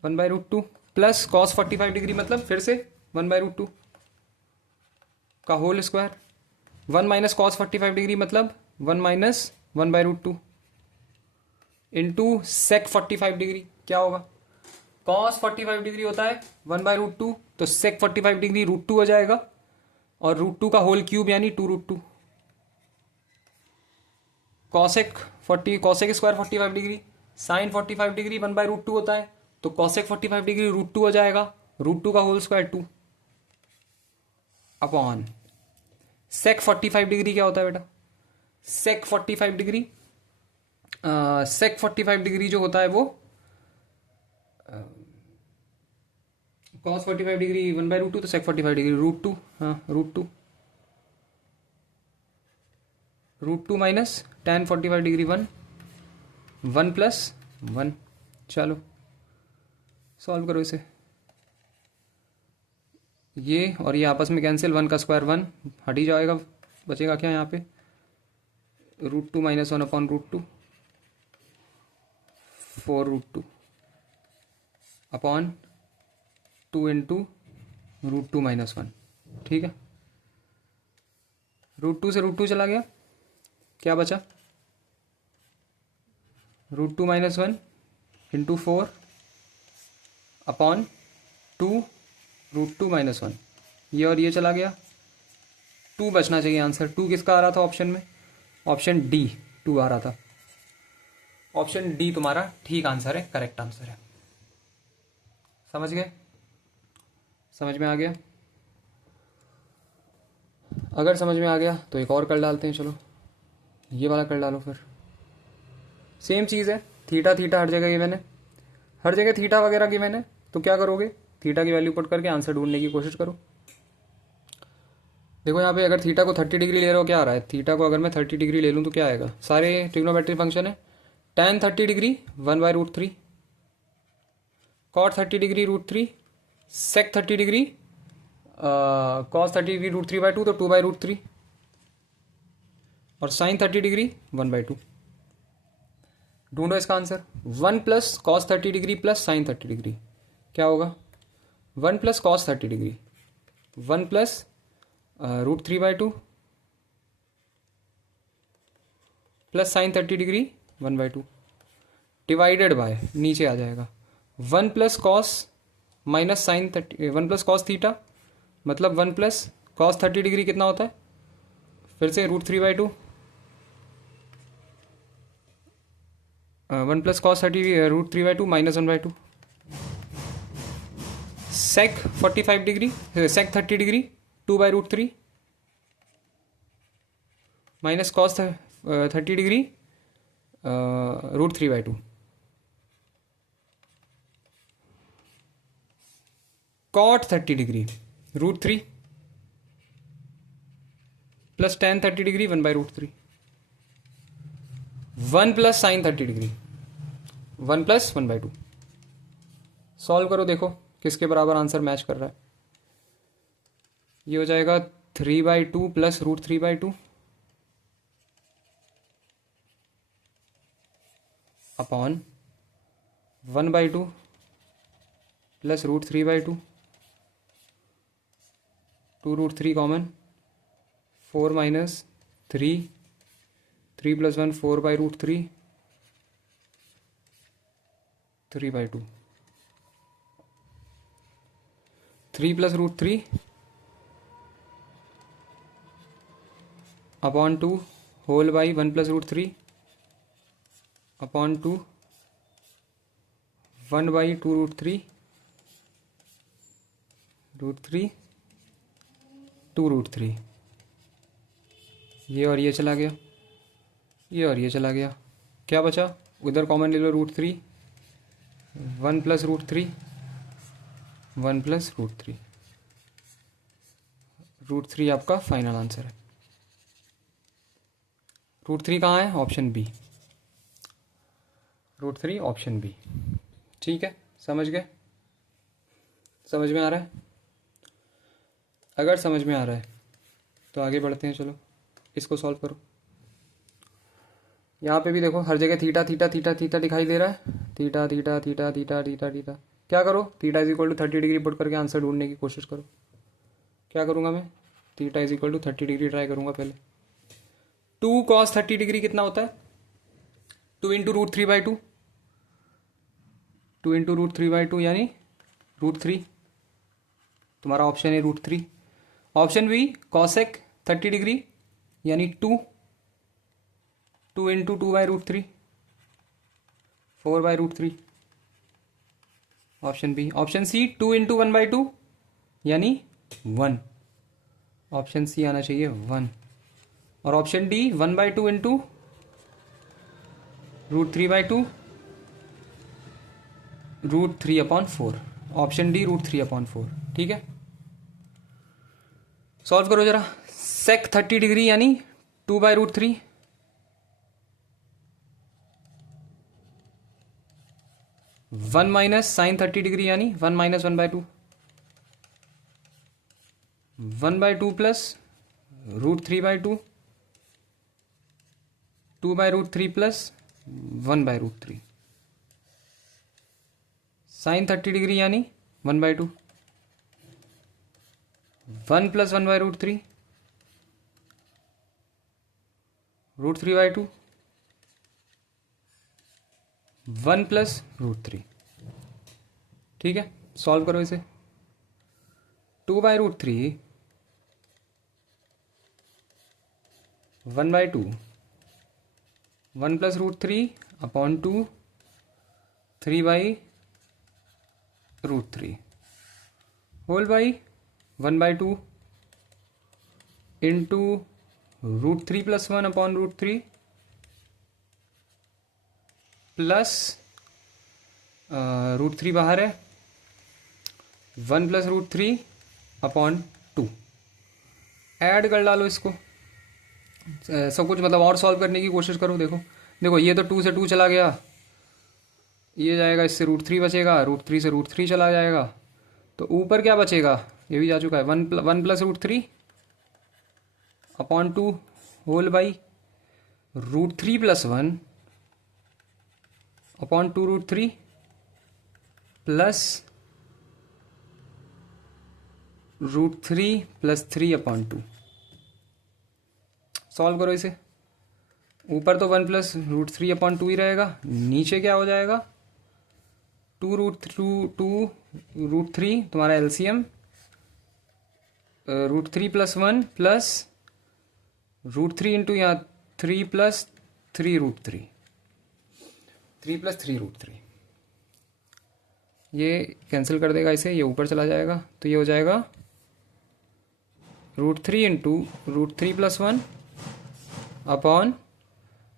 1/√2 प्लस कॉस 45 डिग्री मतलब फिर से 1/√2 का whole square, 1 minus cos 45 degree मतलब 1 माइनस 1/√2 इंटू सेक 45 डिग्री। क्या होगा, कॉस 45 डिग्री होता है 1/√2, तो सेक 45 डिग्री √2 हो जाएगा, और √2 का होल क्यूब यानी 2√2। Cosec square 45 degree, sine 45 degree 1/√2 होता है, तो कॉसेक 45 डिग्री √2 हो जाएगा, √2 का whole square 2 upon sec 45 degree. क्या होता है बेटा, सेक 45 डिग्री, सेक 45 डिग्री जो होता है वो कॉस 45 डिग्री 1/√2, तो सेक 45 डिग्री √2, हाँ √2 माइनस tan 45 डिग्री 1 प्लस 1। चलो सॉल्व करो इसे, ये और ये आपस में कैंसिल, 1 का स्क्वायर 1 हट ही जाएगा, बचेगा क्या यहाँ पे, √2 minus 1 upon √2, 4√2 upon 2 into √2 minus 1, ठीक है। √2 से √2 चला गया, क्या बचा, √2 माइनस 1 इंटू 4 अपॉन 2 √2 माइनस 1, ये और ये चला गया, 2 बचना चाहिए आंसर। 2 किसका आ रहा था ऑप्शन में, ऑप्शन डी 2 आ रहा था, ऑप्शन डी तुम्हारा ठीक आंसर है, करेक्ट आंसर है। समझ गए, समझ में आ गया? अगर समझ में आ गया तो एक और कर डालते हैं, चलो ये वाला कर डालो फिर। सेम चीज़ है, थीटा थीटा हर जगह गिवन है, हर जगह थीटा वगैरह गिवन है, तो क्या करोगे, थीटा की वैल्यू पुट करके आंसर ढूंढने की कोशिश करो। देखो यहाँ पे अगर थीटा को 30 डिग्री ले रहे हो, क्या आ रहा है, थीटा को अगर मैं 30 डिग्री ले लूँ तो क्या आएगा, सारे ट्रिग्नोमेट्रिक फंक्शन है, tan 30 डिग्री 1/√3, कॉट 30 डिग्री √3, सेक 30 डिग्री कॉस 30 डिग्री √3/2 तो 2/√3, और साइन 30 डिग्री 1/2। ढूंढो इसका answer, 1 plus cos 30 degree plus sine 30 degree क्या होगा, 1 plus cos 30 degree 1 plus √3/2 plus sine 30 degree 1/2 divided by, नीचे आ जाएगा 1 plus cos minus sine 30, 1 plus cos theta, मतलब 1 प्लस कॉस 30 डिग्री कितना होता है, फिर से √3/2, 1 plus cos 30 √3/2 minus 1/2, sec 45 degree, sec 30 degree 2/√3 minus cos 30 degree √3/2, cot 30 degree √3 plus tan 30 degree 1/√3, 1 plus sine 30 degree 1 plus 1/2। Solve करो, देखो किसके बराबर आंसर मैच कर रहा है। ये हो जाएगा 3/2 plus √3/2 upon 1/2 plus √3/2, 2√3 common, 4 minus 3, 3 plus 1 4/√3, 3/2, 3 plus √3 upon 2 whole by 1 plus √3 upon 2, 1/2 √3 2√3, ये और ये चला गया, ये और ये चला गया, क्या बचा, उधर कॉमन ले लो √3, 1 प्लस √3 1 प्लस √3, √3 आपका फाइनल आंसर है। √3 कहाँ है, ऑप्शन बी, √3 ऑप्शन बी। ठीक है, समझ गए, समझ में आ रहा है, अगर समझ में आ रहा है तो आगे बढ़ते हैं, चलो इसको सॉल्व करो। यहाँ पे भी देखो हर जगह थीटा थीटा थीटा थीटा दिखाई दे रहा है, theta theta theta theta theta theta, क्या करो, theta is equal to 30 degree put करके आंसर ढूंढने की कोशिश करो। क्या करूँगा मैं, theta is equal to 30 degree try करूँगा पहले। 2 cos 30 डिग्री कितना होता है, 2 इंटू √3/2, 2 इंटू √3/2 यानी √3, तुम्हारा ऑप्शन है √3। ऑप्शन बी कॉसेक 30 डिग्री यानी 2, 2 into 2/√3 4/√3, option B. Option C 2 into 1/2 यानी 1, ऑप्शन सी आना चाहिए 1। और option D 1/2 into √3/2 √3/4, option D √3/4। ठीक है, सॉल्व करो जरा। सेक 30 डिग्री यानी 2/√3, 1 माइनस साइन 30 डिग्री यानी 1 minus 1/2, 1/2 plus √3/2, 2/√3 plus 1/√3, sine 30 degree यानी 1/2, 1 प्लस 1/√3 √3/2, 1 प्लस √3। ठीक है, सॉल्व करो इसे। 2/√3 1/2, 1 plus √3 upon 2 3/√3 whole by 1/2 into √3 plus 1 upon √3 plus √3 बाहर है, 1 प्लस √3 अपॉन 2, ऐड कर डालो इसको, सब कुछ मतलब और सॉल्व करने की कोशिश करो। देखो देखो ये तो 2 से 2 चला गया, ये जाएगा, इससे √3 बचेगा, √3 से √3 चला जाएगा, तो ऊपर क्या बचेगा, ये भी जा चुका है, 1 plus √3 upon 2 whole by √3 plus 1 upon 2√3 plus √3 + 3/2। Solve करो इसे। ऊपर तो 1 + √3/2 ही रहेगा, नीचे क्या हो जाएगा 2√3 तुम्हारा एलसीएम √3 + 1 प्लस √3 इंटू यहाँ 3 + 3√3 3 + 3√3 ये कैंसिल कर देगा इसे, ये ऊपर चला जाएगा तो ये हो जाएगा √3 इंटू √3 + 1 अपॉन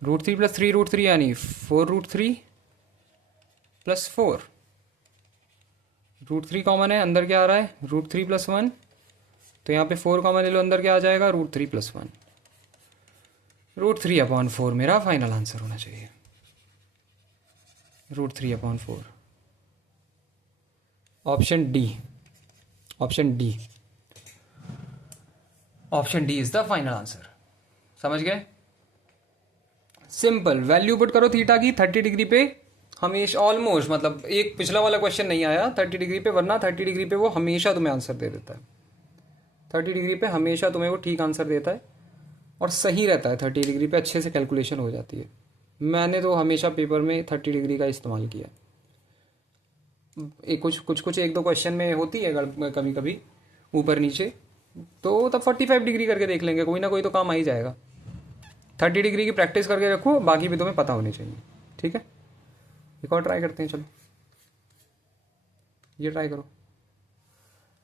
√3 + 3√3 यानी 4√3 + 4। √3 कॉमन है, अंदर क्या आ रहा है √3 + 1, तो यहाँ पे 4 कॉमन ले लो, अंदर क्या आ जाएगा √3 + 1। √3/4 मेरा फाइनल आंसर होना चाहिए, √3/4। Option D, option D, option D is the final answer. समझ गए? सिंपल, वैल्यू पुट करो थीटा की 30 डिग्री पे हमेशा, ऑलमोस्ट मतलब एक पिछला वाला क्वेश्चन नहीं आया 30 डिग्री पे, वरना 30 डिग्री पे वो हमेशा तुम्हें आंसर दे देता है। 30 डिग्री पे हमेशा तुम्हें वो ठीक आंसर देता है और सही रहता है। 30 डिग्री पे अच्छे से कैलकुलेशन हो जाती है। मैंने तो हमेशा पेपर में 30 डिग्री का इस्तेमाल किया। कुछ एक दो क्वेश्चन में होती है कभी कभी ऊपर नीचे, तो तब 45 डिग्री करके देख लेंगे, कोई ना कोई तो काम आ ही जाएगा। 30 डिग्री की प्रैक्टिस करके रखो, बाकी भी तुम्हें पता होनी चाहिए। ठीक है, एक और ट्राई करते हैं, चलो ये ट्राई करो।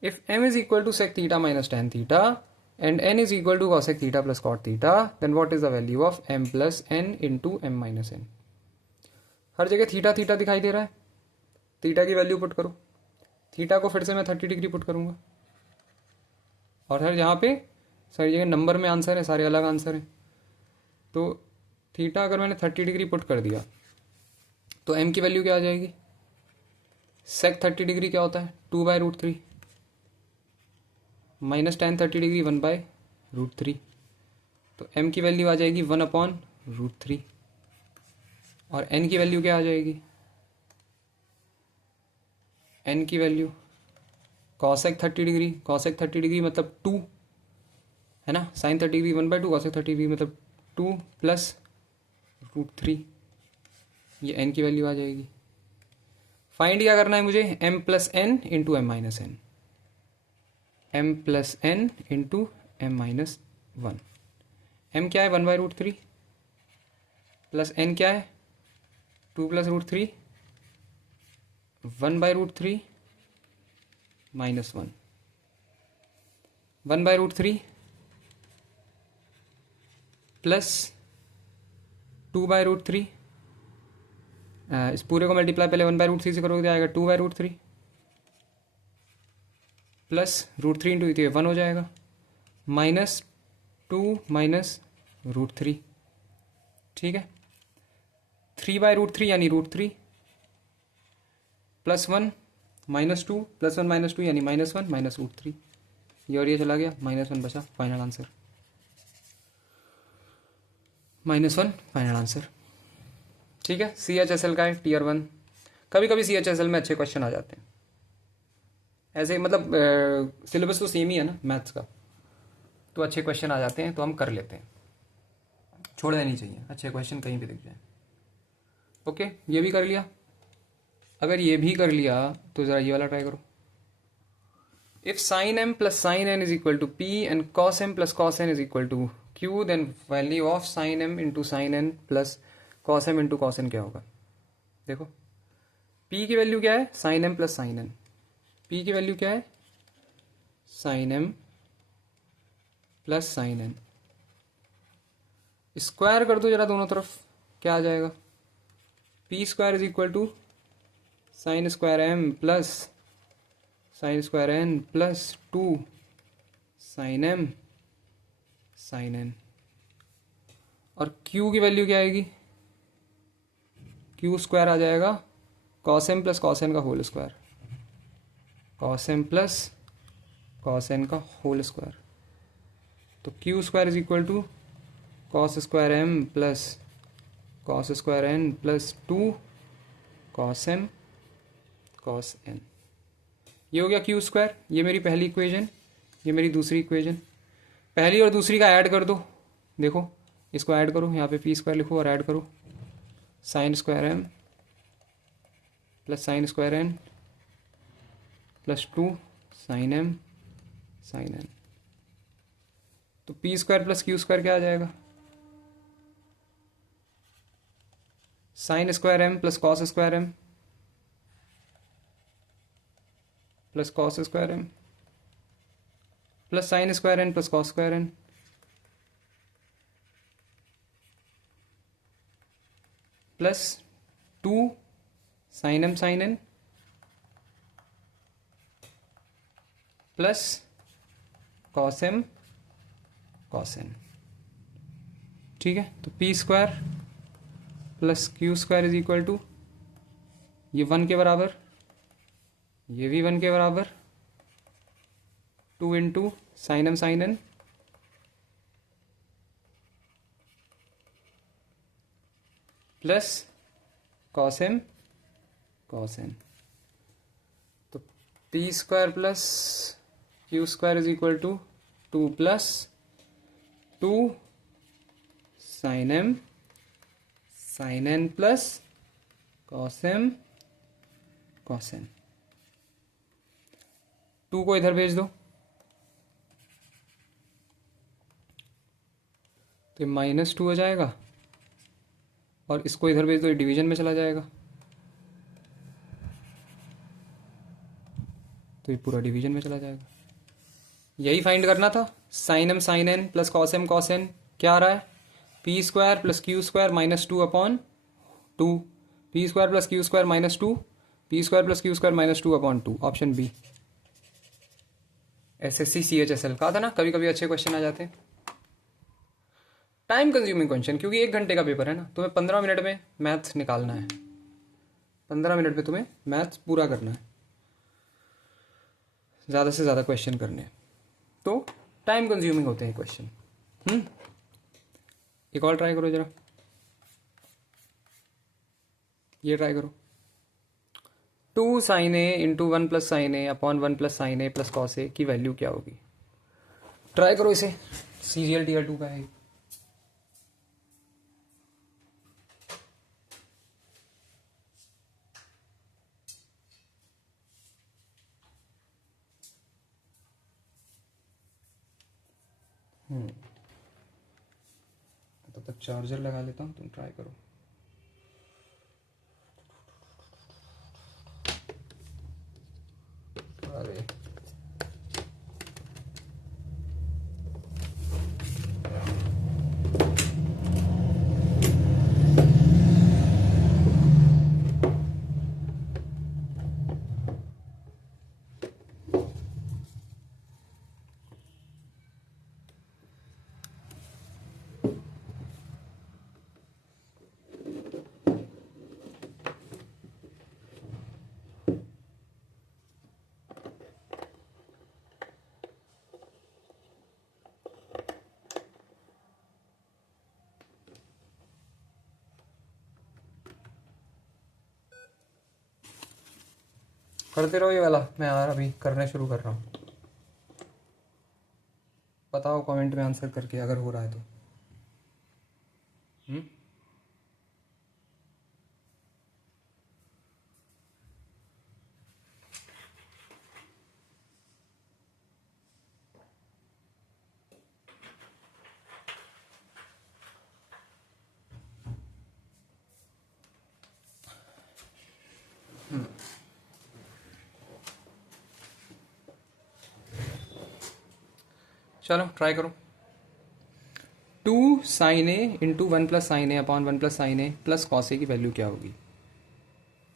If m is equal to sec theta minus tan theta and n is equal to cosec theta plus cot theta, then what is the value of m plus n into m minus n। हर जगह theta theta दिखाई दे रहा है, theta की value put करो। Theta को फिर से मैं 30 डिग्री पुट करूंगा, और हर यहाँ पे सारी जगह नंबर में आंसर है, सारे अलग आंसर हैं। तो थीटा अगर मैंने 30 डिग्री पुट कर दिया तो m की वैल्यू क्या आ जाएगी, sec 30 डिग्री क्या होता है 2/√3 माइनस tan 30 डिग्री 1/√3, तो m की वैल्यू आ जाएगी 1/√3 और n की वैल्यू क्या आ जाएगी, n की value cosec 30 degree, cosec 30 degree मतलब 2 है ना, sin 30 डिग्री 1/2, cosec 30 डिग्री मतलब 2 + √3, ये n की वैल्यू आ जाएगी। फाइंड क्या करना है मुझे, m plus n into m minus n, m plus n into m minus 1। m क्या है 1/√3 प्लस n क्या है 2 + √3, 1/√3 माइनस 1, 1/√3 प्लस 2/√3, इस पूरे को मल्टीप्लाई पहले 1/√3 से करोगे आएगा 2/√3 प्लस √3 इंटू ये 1 हो जाएगा, माइनस 2 माइनस √3। ठीक है, 3/√3 यानी √3 प्लस 1 माइनस 2 प्लस 1 माइनस 2 यानी -1 माइनस √3, ये और ये चला गया, -1 बचा, फाइनल आंसर -1 फाइनल आंसर। ठीक है, CHSL का है Tier 1। कभी कभी CHSL में अच्छे क्वेश्चन आ जाते हैं ऐसे, मतलब सिलेबस तो सेम ही है ना मैथ्स का, तो अच्छे क्वेश्चन आ जाते हैं तो हम कर लेते हैं, छोड़ देनी चाहिए अच्छे क्वेश्चन कहीं भी दिख जाए। ओके, ये भी कर लिया। अगर ये भी कर लिया तो ज़रा ये वाला ट्राई करो। If sin m plus sin n is equal to p and cos m plus cos n is equal to q, then value of sin m into sin n plus cos m into cos n क्या होगा। देखो p की value क्या है sin m plus sin n, p की value क्या है sin m plus sin n, square कर दो जरा दोनों तरफ, क्या आ जाएगा p² is equal to sin square m plus sin square n plus 2 sin m sin n, और q की वैल्यू क्या आएगी, q² आ जाएगा cos m plus cos n का whole square, cos m plus cos n का whole square, तो q² is equal to cos square m plus cos square n plus 2 cos m cos n, ये हो गया q²। ये मेरी पहली equation. ये मेरी दूसरी इक्वेशन, पहली और दूसरी का ऐड कर दो। देखो इसको ऐड करो, यहाँ पे पी स्क्वायर लिखो और ऐड करो, sine square M plus sine square N plus 2 sine M sine N. तो P square plus Q square क्या आ जाएगा, sine square M plus cos square M plus cos square M plus sine square N plus cos square N plus 2 sine M sine N plus cos M cos N. ठीक है, तो P square plus Q square is equal to, ये 1 के बराबर, ये भी 1 के बराबर, 2 into sine M sine N plus cos M cos N. तो P square plus Q square is equal to 2 plus 2 sine M sine N plus cos M cos N. 2 को इधर भेज दो तो -2 हो जाएगा, और इसको इधर भेज दो, ये डिवीजन में चला जाएगा, तो ये पूरा डिवीजन में चला जाएगा। यही फाइंड करना था, sine M sine N plus cos M cos N क्या आ रहा है, P square plus Q square -2/2, P square plus Q square -2, P square plus Q square -2/2, option B. SSC CHSL कहा था ना, कभी कभी अच्छे क्वेश्चन आ जाते हैं। टाइम कंज्यूमिंग क्वेश्चन, क्योंकि 1 घंटे का पेपर है ना, तुम्हें 15 मिनट में मैथ्स निकालना है, 15 मिनट में तुम्हें मैथ्स पूरा करना है, ज़्यादा से ज़्यादा क्वेश्चन करने हैं, तो टाइम कंज्यूमिंग होते हैं क्वेश्चन। एक और ट्राई करो जरा, ये ट्राई करो, 2 sign A into 1 plus sign a upon 1 plus sign A plus cos A की वैल्यू क्या होगी। ट्राई करो इसे, CGL Tier 2 का है। तब तक चार्जर लगा लेता हूँ, तुम ट्राई करो। अरे करते रहो ये वाला, मैं यार अभी करने शुरू कर रहा हूँ। बताओ कमेंट में आंसर करके अगर हो रहा है तो। चलो ट्राई करो, 2 sign A into 1 plus sign a upon 1 plus sign A plus cos A की वैल्यू क्या होगी।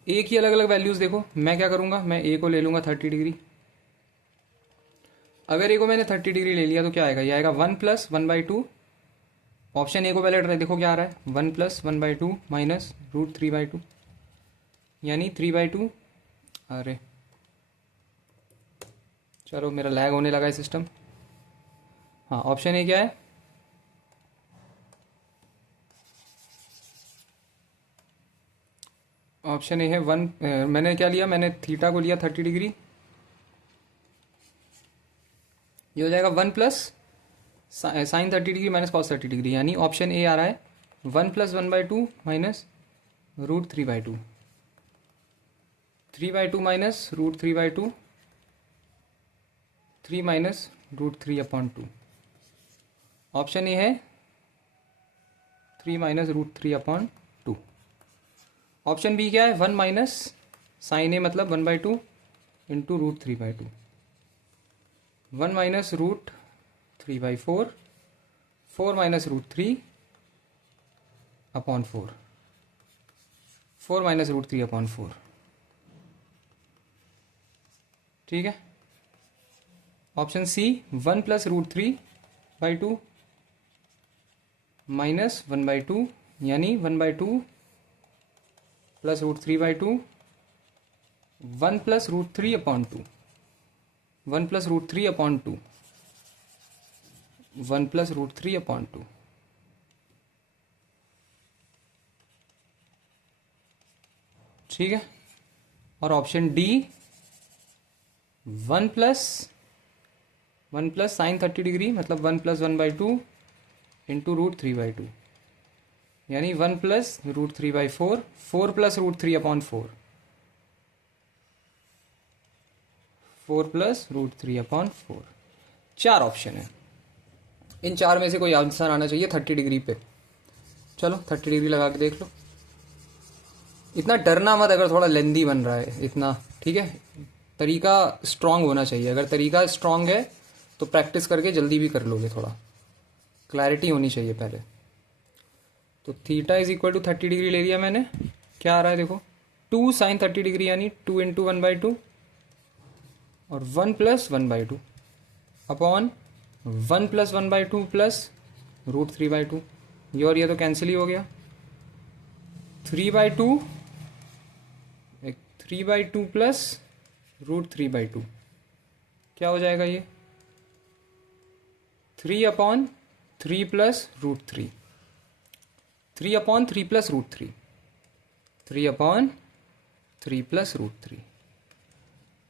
ए की अलग अलग वैल्यूज़ देखो, मैं क्या करूँगा, मैं ए को ले लूँगा 30 डिग्री। अगर ए को मैंने 30 डिग्री ले लिया तो क्या आएगा, ये आएगा 1 प्लस 1/2। ऑप्शन ए को पहले ट्राई देखो क्या आ रहा है, 1 प्लस 1/2 माइनस √3/2, यानी 3/2। अरे चलो मेरा लैग होने लगा है सिस्टम। हाँ ऑप्शन ए क्या है, ऑप्शन ए है 1, मैंने क्या लिया, मैंने थीटा को लिया 30 डिग्री, ये हो जाएगा 1 + sin 30 degree minus cos 30 degree, यानी ऑप्शन ए आ रहा है 1 + 1/2 minus √3/2, 3/2 minus √3/2, 3 minus √3/2। Option A है 3 माइनस √3/2। ऑप्शन बी क्या है, 1 माइनस साइन ए मतलब 1/2 इंटू √3/2, 1 माइनस √3/4, 4 माइनस √3/4, 4 माइनस √3/4। ठीक है। ऑप्शन सी 1 + √3/2 माइनस 1/2, यानी 1/2 प्लस √3/2, 1 + √3/2, 1 + √3/2, 1 + √3/2। ठीक है। और ऑप्शन डी 1 + sin 30 डिग्री मतलब 1 + 1/2 इंटू √3/2, यानी 1 + √3/4, 4 + √3/4, 4 + √3/4। 4 ऑप्शन है, इन 4 में से कोई आंसर आना चाहिए 30 डिग्री पे। चलो 30 डिग्री लगा के देख लो। इतना डरना मत अगर थोड़ा लेंदी बन रहा है इतना, ठीक है। तरीका स्ट्रांग होना चाहिए, अगर तरीका स्ट्रांग है तो प्रैक्टिस करके जल्दी भी कर लोगे, थोड़ा क्लैरिटी होनी चाहिए पहले। तो theta is equal to 30 degree ले लिया मैंने, क्या आ रहा है देखो, 2 sin 30 डिग्री यानी 2 × 1/2 और 1 + 1/2 अपॉन 1 + 1/2 प्लस √3/2, ये और ये तो कैंसिल ही हो गया। 3/2 3/2 प्लस √3/2 क्या हो जाएगा ये, 3/3 प्लस √3, 3/3 प्लस √3, 3/3 प्लस √3।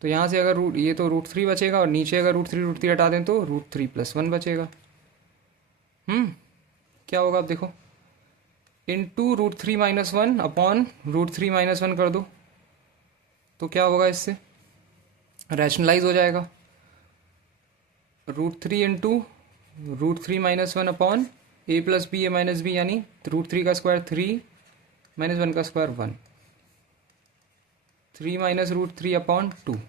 तो यहाँ से अगर ये तो √3 बचेगा और नीचे अगर √3 हटा दें तो √3 + 1 बचेगा। क्या होगा अब देखो, इंटू √3 - 1 अपॉन √3 - 1 कर दो तो क्या होगा, इससे रैशनलाइज हो जाएगा। √3 into √3 - 1 upon a + b a - b, यानी √3 का स्क्वायर 3 - 1 का square 1, 3 - √3/2,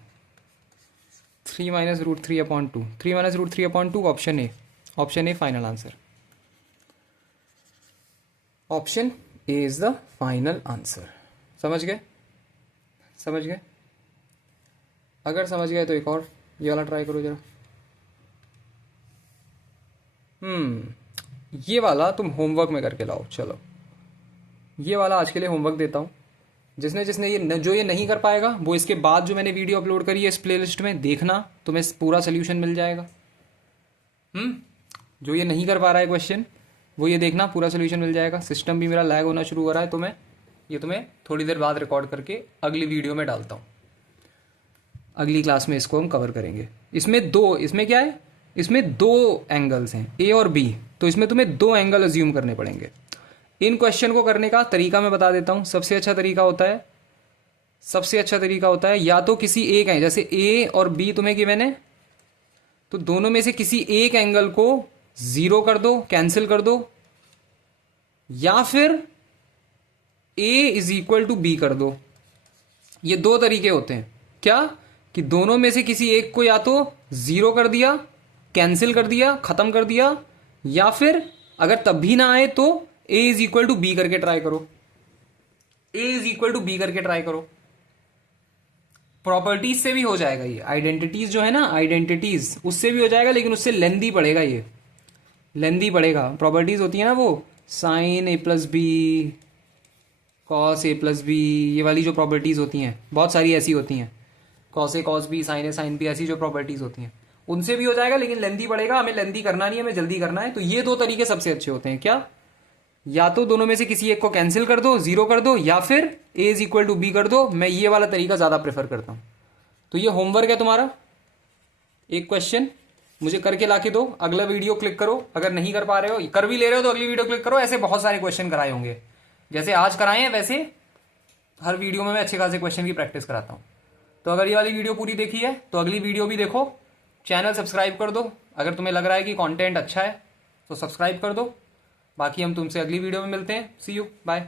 3 - √3/2, 3 - √3/2 option A, option A final answer. Option A is the final answer. समझ गए, समझ गए? अगर समझ गए तो एक और ये वाला ट्राई करो जरा। ये वाला तुम होमवर्क में करके लाओ। चलो ये वाला आज के लिए होमवर्क देता हूँ। जिसने जिसने जो ये नहीं कर पाएगा वो इसके बाद जो मैंने वीडियो अपलोड करी है इस प्लेलिस्ट में देखना, तुम्हें पूरा सोल्यूशन मिल जाएगा। जो ये नहीं कर पा रहा है क्वेश्चन वो ये देखना, पूरा सोल्यूशन मिल जाएगा। सिस्टम भी मेरा लैग होना शुरू हो रहा है तो मैं ये तुम्हें थोड़ी देर बाद रिकॉर्ड करके अगली वीडियो में डालता हूँ। अगली क्लास में इसको हम कवर करेंगे। इसमें क्या है, इसमें 2 एंगल्स हैं ए और बी, तो इसमें तुम्हें 2 एंगल अज्यूम करने पड़ेंगे। इन क्वेश्चन को करने का तरीका मैं बता देता हूँ। सबसे अच्छा तरीका होता है या तो किसी एक है, जैसे ए और बी तुम्हें गिवन है तो दोनों में से किसी एक एंगल को 0 कर दो, कैंसिल कर दो, या फिर a = b कर दो। ये 2 तरीके होते हैं। क्या कि दोनों में से किसी एक को या तो 0 कर दिया, कैंसिल कर दिया, खत्म कर दिया, या फिर अगर तब भी ना आए तो a = b करके ट्राई करो। a = b करके ट्राई करो। प्रॉपर्टीज से भी हो जाएगा ये, आइडेंटिटीज जो है ना, आइडेंटिटीज उससे भी हो जाएगा, लेकिन उससे लेंदी पड़ेगा, ये लेंदी पड़ेगा। प्रॉपर्टीज होती है ना वो sin a + b, cos a + b, ये वाली जो प्रॉपर्टीज होती हैं बहुत सारी ऐसी होती हैं, cos a cos b, sin a sin b, ऐसी जो प्रॉपर्टीज होती हैं उनसे भी हो जाएगा, लेकिन लेंदी पड़ेगा। हमें लेंदी करना नहीं है, हमें जल्दी करना है। तो ये 2 तरीके सबसे अच्छे होते हैं। क्या, या तो दोनों में से किसी एक को कैंसिल कर दो, 0 कर दो, या फिर a = b कर दो। मैं ये वाला तरीका ज्यादा प्रेफर करता हूं। तो ये होमवर्क है तुम्हारा, एक क्वेश्चन मुझे करके लाके दो, अगला वीडियो क्लिक करो। अगर नहीं कर पा रहे हो, कर भी ले रहे हो तो अगली वीडियो क्लिक करो। ऐसे बहुत सारे क्वेश्चन कराए होंगे, जैसे आज कराए हैं वैसे हर वीडियो में मैं अच्छे खासे क्वेश्चन की प्रैक्टिस कराता हूँ। तो अगर ये वाली वीडियो पूरी देखी है तो अगली वीडियो भी देखो, चैनल सब्सक्राइब कर दो। अगर तुम्हें लग रहा है कि कंटेंट अच्छा है तो सब्सक्राइब कर दो। बाकी हम तुमसे अगली वीडियो में मिलते हैं। सी यू, बाय।